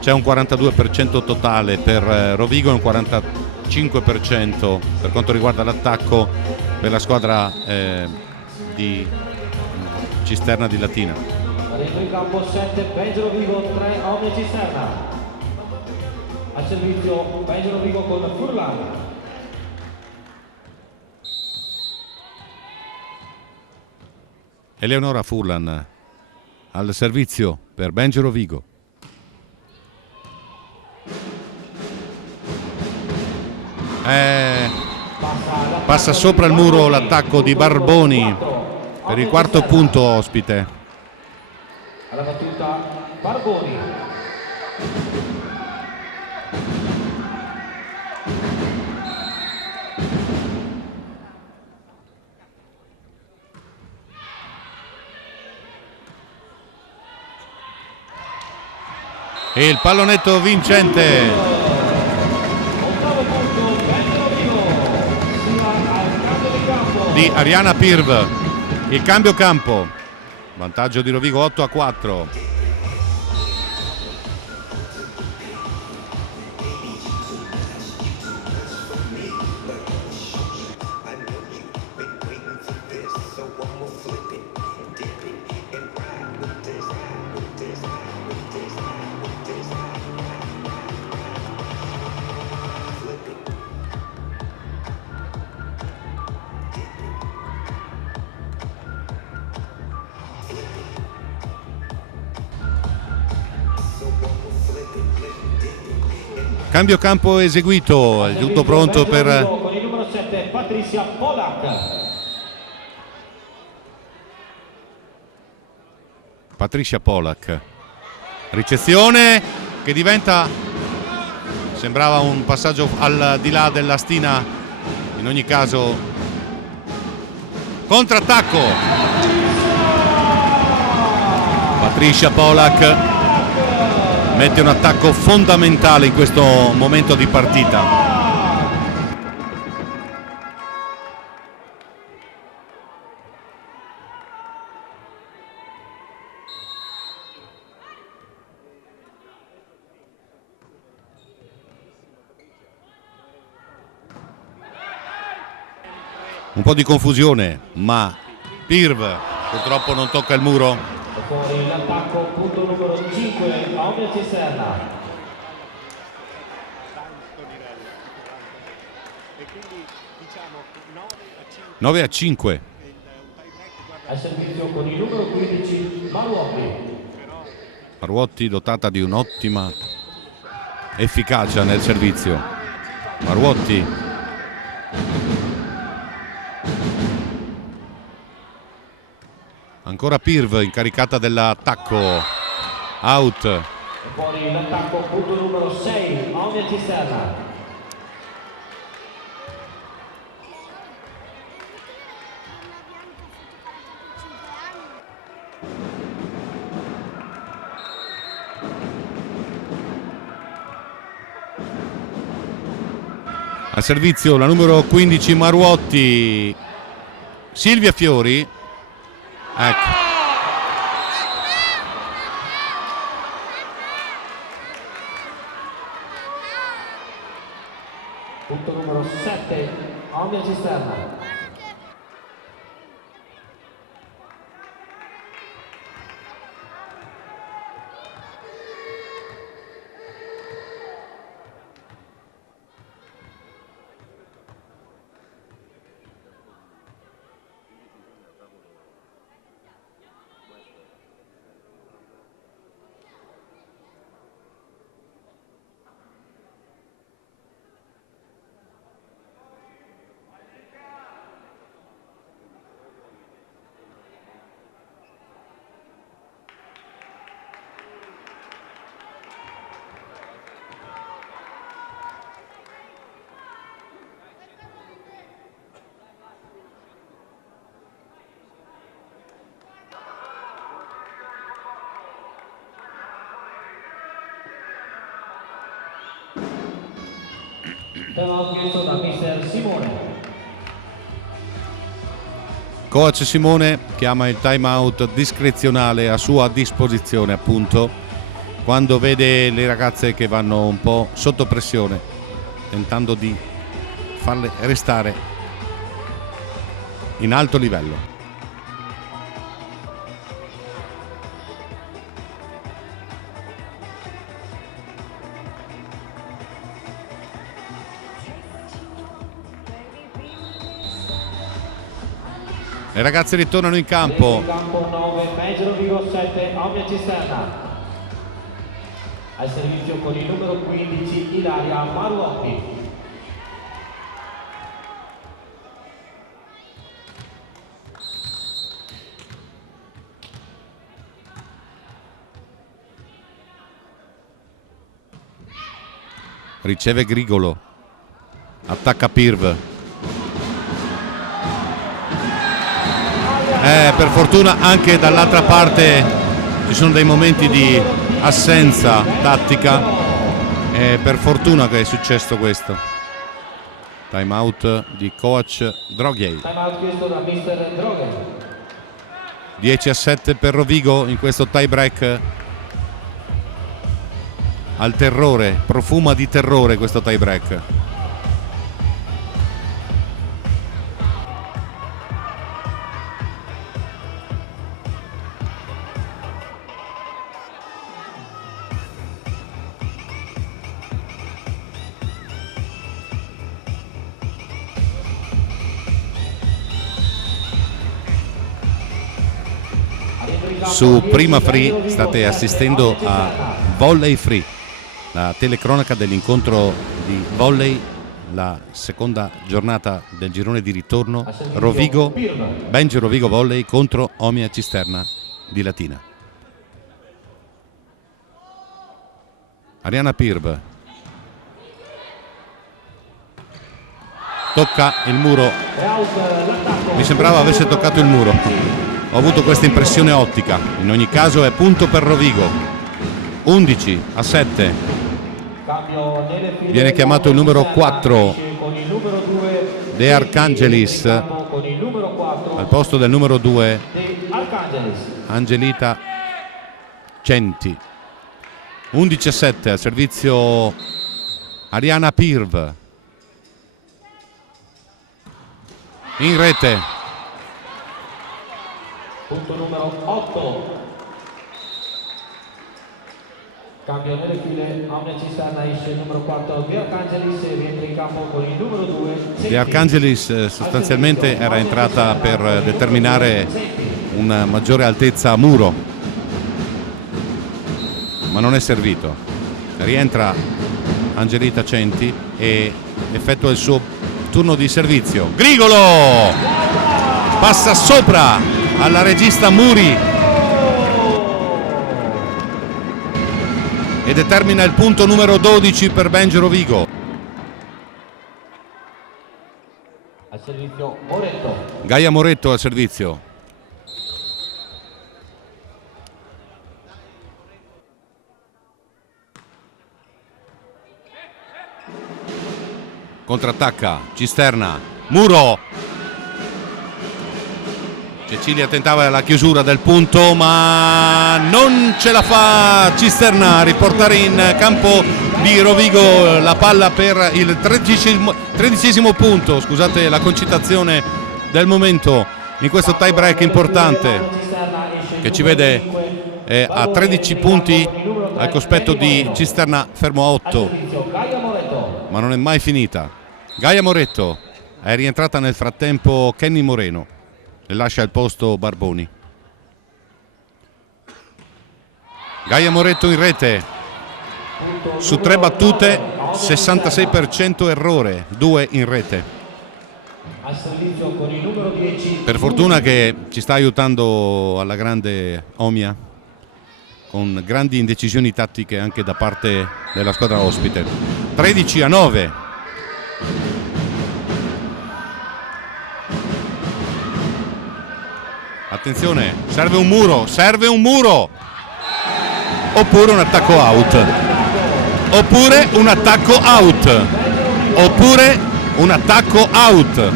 C'è un 42% totale per Rovigo e un 45% per quanto riguarda l'attacco per la squadra di Cisterna di Latina. Dentro il campo 7 Benjo Rovigo, 3 Omnia Cisterna. Al servizio Benjo Rovigo con Furlan. Eleonora Furlan al servizio per Benjo Rovigo. Passa sopra il muro l'attacco di Barboni per il quarto punto ospite. Alla battuta Barboni. E il pallonetto vincente di Ariana Pirv. Il cambio campo, vantaggio di Rovigo 8-4. Cambio campo eseguito, è tutto pronto per con il numero 7 Patricia Polak. Patricia Polak. Ricezione che diventa, sembrava un passaggio al di là della stina, in ogni caso contrattacco. Patricia Polak mette un attacco fondamentale in questo momento di partita. Un po' di confusione, ma Pirv purtroppo non tocca il muro. Fuori l'attacco, punto numero 5 Omnia Cisterna. 9-5. Al servizio con il numero 15 Maruotti. Maruotti dotata di un'ottima efficacia nel servizio. Maruotti ancora Pirv incaricata dell'attacco, out. E fuori l'attacco, punto numero 6 Omnia Cisterna. Al servizio la numero 15 Maruotti, Silvia Fiori, ecco. Punto numero 7, Omnia Cisterna. Tema chiesto da mister Simone. Coach Simone chiama il time out discrezionale a sua disposizione, appunto, quando vede le ragazze che vanno un po' sotto pressione, tentando di farle restare in alto livello. Le ragazze ritornano in campo. Campo 9, Mangelo Vigo 7, Omnia Cisterna. Al servizio con il numero 15, Ilaria Maruotti. Riceve Grigolo. Attacca Pirv. Per fortuna anche dall'altra parte ci sono dei momenti di assenza tattica, per fortuna che è successo questo. Time out di coach Droghej. Time out chiesto da mister Droghej. 10-7 per Rovigo in questo tie break al terrore, profuma di terrore questo tie break. Su Prima Free state assistendo a Volley Free, la telecronaca dell'incontro di volley, la seconda giornata del girone di ritorno, Rovigo, Benji Rovigo Volley contro Omnia Cisterna di Latina. Ariana Pirv tocca il muro, mi sembrava avesse toccato il muro. Ho avuto questa impressione ottica. In ogni caso è punto per Rovigo. 11-7. Viene chiamato il numero 4 De Arcangelis al posto del numero 2 Angelita Centi. 11-7 al servizio Ariana Pirv. In rete. Punto numero 8. Cambio nelle file, Omnia Cisterna esce il numero 4 De Arcangelis e rientra in campo con il numero 2 De Arcangelis sostanzialmente era entrata per determinare una maggiore altezza a muro, ma non è servito. Rientra Angelita Centi e effettua il suo turno di servizio. Grigolo passa sopra alla regista Muri e determina il punto numero 12 per Benji Rovigo. Al servizio Moretto. Gaia Moretto al servizio. Contrattacca Cisterna, muro. Cecilia tentava la chiusura del punto, ma non ce la fa Cisterna a riportare in campo di Rovigo la palla per il 13° punto. Scusate la concitazione del momento in questo tie break importante che ci vede a 13 punti al cospetto di Cisterna fermo a 8, ma non è mai finita. Gaia Moretto è rientrata nel frattempo Kenny Moreno e lascia il posto Barboni. Gaia Moretto in rete su 3 battute, 66% errore, 2 in rete. Per fortuna che ci sta aiutando alla grande Omia, con grandi indecisioni tattiche anche da parte della squadra ospite. 13-9. Attenzione, serve un muro, oppure un attacco out, oppure un attacco out.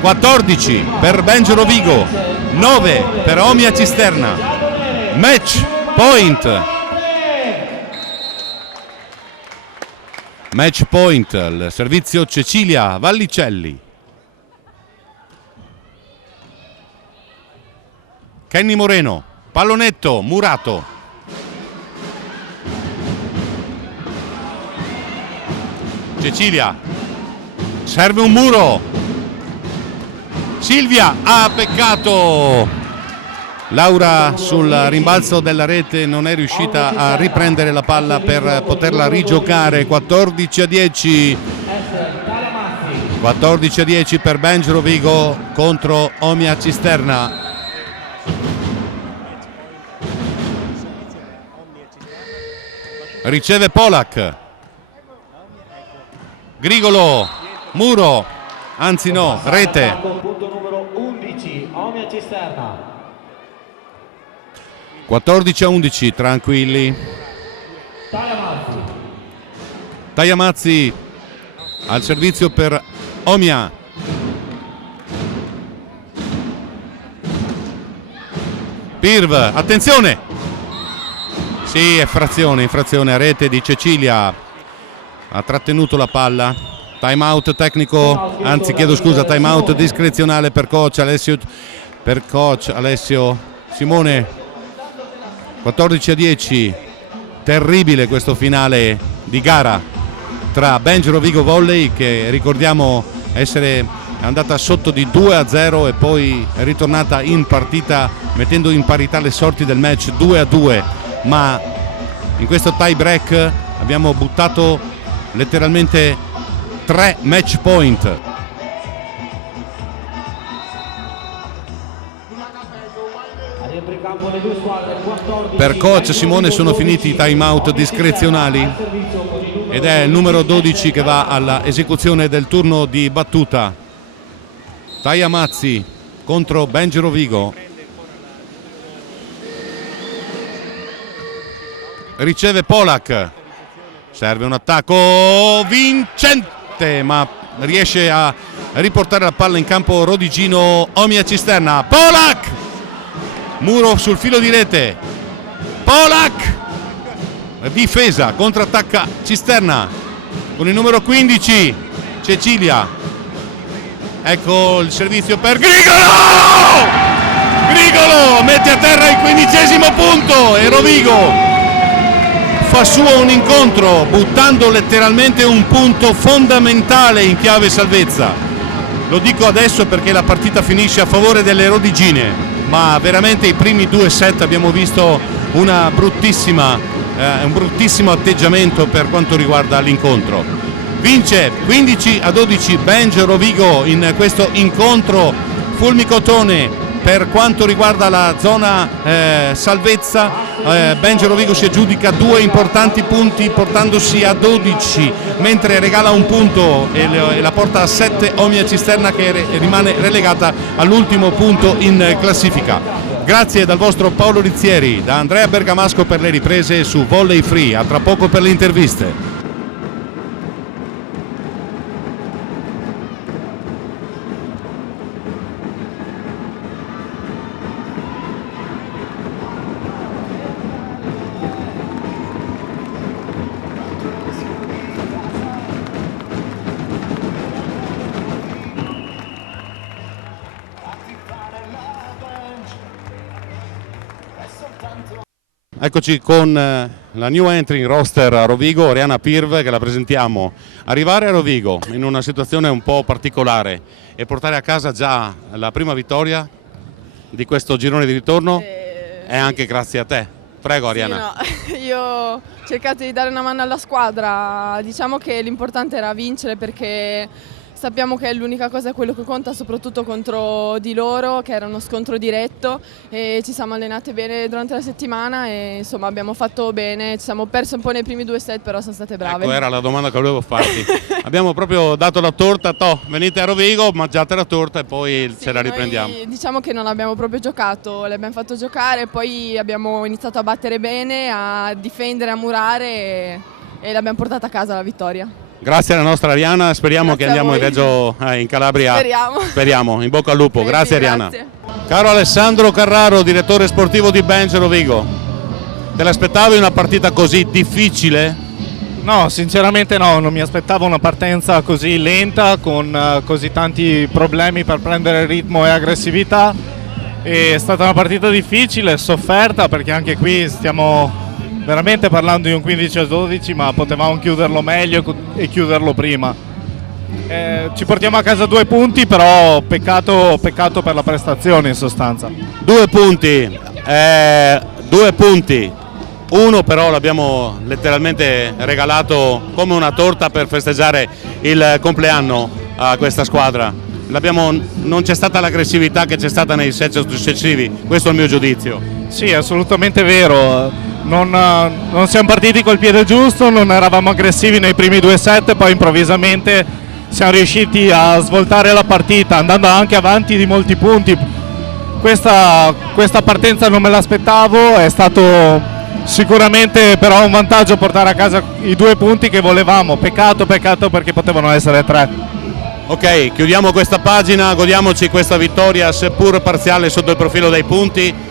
14 per Benjo Rovigo, 9 per Omia Cisterna. Match point, il servizio Cecilia Vallicelli. Kenny Moreno, pallonetto, murato. Cecilia, serve un muro. Silvia, peccato. Laura sul rimbalzo della rete non è riuscita a riprendere la palla per poterla rigiocare. 14-10. 14-10 per Benjo Rovigo contro Omia Cisterna. Riceve Polak, Grigolo, muro, anzi no, rete. Punto numero 11, Omia Cisterna. 14-11, tranquilli. Tajamazzi al servizio per Omia. Pirv, attenzione! Sì, è infrazione a rete di Cecilia. Ha trattenuto la palla. Time out tecnico, anzi chiedo scusa, time out discrezionale per coach Alessio Simone. 14-10. Terribile questo finale di gara tra Benjo Rovigo Volley, che ricordiamo essere andata sotto di 2-0 e poi è ritornata in partita mettendo in parità le sorti del match 2-2. Ma in questo tie break abbiamo buttato letteralmente 3 match point. Per coach Simone sono finiti i time out discrezionali ed è il numero 12 che va alla esecuzione del turno di battuta. Tajamazzi contro Benjo Rovigo. Riceve Polak, serve un attacco vincente, ma riesce a riportare la palla in campo Rodigino Omia Cisterna. Polak, muro sul filo di rete. Polak, difesa, contrattacca Cisterna con il numero 15 Cecilia. Ecco il servizio per Grigolo mette a terra il 15° punto e Rovigo fa suo un incontro buttando letteralmente un punto fondamentale in chiave salvezza. Lo dico adesso perché la partita finisce a favore delle Rodigine, ma veramente i primi 2 set abbiamo visto un bruttissimo atteggiamento per quanto riguarda l'incontro. Vince 15-12 Benjo Rovigo in questo incontro fulmicotone. Per quanto riguarda la zona salvezza, Benjo Rovigo si aggiudica 2 importanti punti portandosi a 12, mentre regala un punto e la porta a 7 Omia Cisterna, che rimane relegata all'ultimo punto in classifica. Grazie dal vostro Paolo Rizzieri, da Andrea Bergamasco per le riprese su Volley Free. A tra poco per le interviste. Eccoci con la new entry in roster a Rovigo, Oriana Pirv, che la presentiamo. Arrivare a Rovigo in una situazione un po' particolare e portare a casa già la prima vittoria di questo girone di ritorno è anche grazie a te. Prego Ariana. Sì, no. Io ho cercato di dare una mano alla squadra, diciamo che l'importante era vincere perché sappiamo che è l'unica cosa, quello che conta, soprattutto contro di loro, che era uno scontro diretto, e ci siamo allenate bene durante la settimana e insomma abbiamo fatto bene, ci siamo persi un po' nei primi 2 set, però sono state brave. Ecco, era la domanda che volevo farti. Abbiamo proprio dato la torta, venite a Rovigo, mangiate la torta e poi ce la riprendiamo. Diciamo che non abbiamo proprio giocato, le abbiamo fatto giocare, poi abbiamo iniziato a battere bene, a difendere, a murare e l'abbiamo portata a casa la vittoria. Grazie alla nostra Ariana, speriamo che andiamo in Reggio in Calabria. Speriamo, in bocca al lupo. Grazie Ariana. Grazie. Caro Alessandro Carraro, direttore sportivo di Bench Rovigo, te l'aspettavi una partita così difficile? No, sinceramente no, non mi aspettavo una partenza così lenta, con così tanti problemi per prendere ritmo e aggressività. È stata una partita difficile, sofferta, perché anche qui stiamo veramente parlando di un 15-12, ma potevamo chiuderlo meglio e chiuderlo prima. Ci portiamo a casa 2 punti, però peccato per la prestazione in sostanza. 2 punti, 2 punti. Uno però l'abbiamo letteralmente regalato come una torta per festeggiare il compleanno a questa squadra. Non c'è stata l'aggressività che c'è stata nei set successivi, questo è il mio giudizio. Sì, assolutamente vero. Non siamo partiti col piede giusto, non eravamo aggressivi nei primi 2 set, poi improvvisamente siamo riusciti a svoltare la partita andando anche avanti di molti punti. Questa partenza non me l'aspettavo, è stato sicuramente però un vantaggio portare a casa i 2 punti che volevamo. Peccato perché potevano essere 3. Ok, chiudiamo questa pagina, godiamoci questa vittoria seppur parziale sotto il profilo dei punti.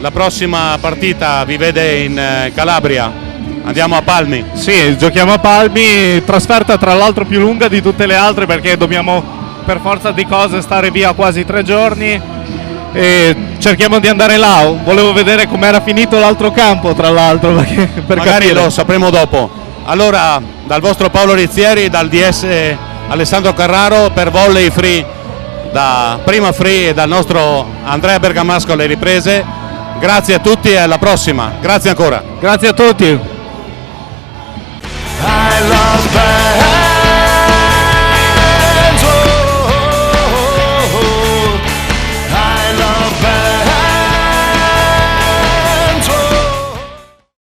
La prossima partita vi vede in Calabria, andiamo a Palmi. Sì, giochiamo a Palmi, trasferta tra l'altro più lunga di tutte le altre perché dobbiamo per forza di cose stare via quasi 3 giorni e cerchiamo di andare là. Volevo vedere com'era finito l'altro campo, tra l'altro, per magari capire. Lo sapremo dopo. Allora, dal vostro Paolo Rizzieri, dal DS Alessandro Carraro, per Volley Free, da Prima Free e dal nostro Andrea Bergamasco alle riprese. Grazie a tutti e alla prossima. Grazie ancora. Grazie a tutti. I love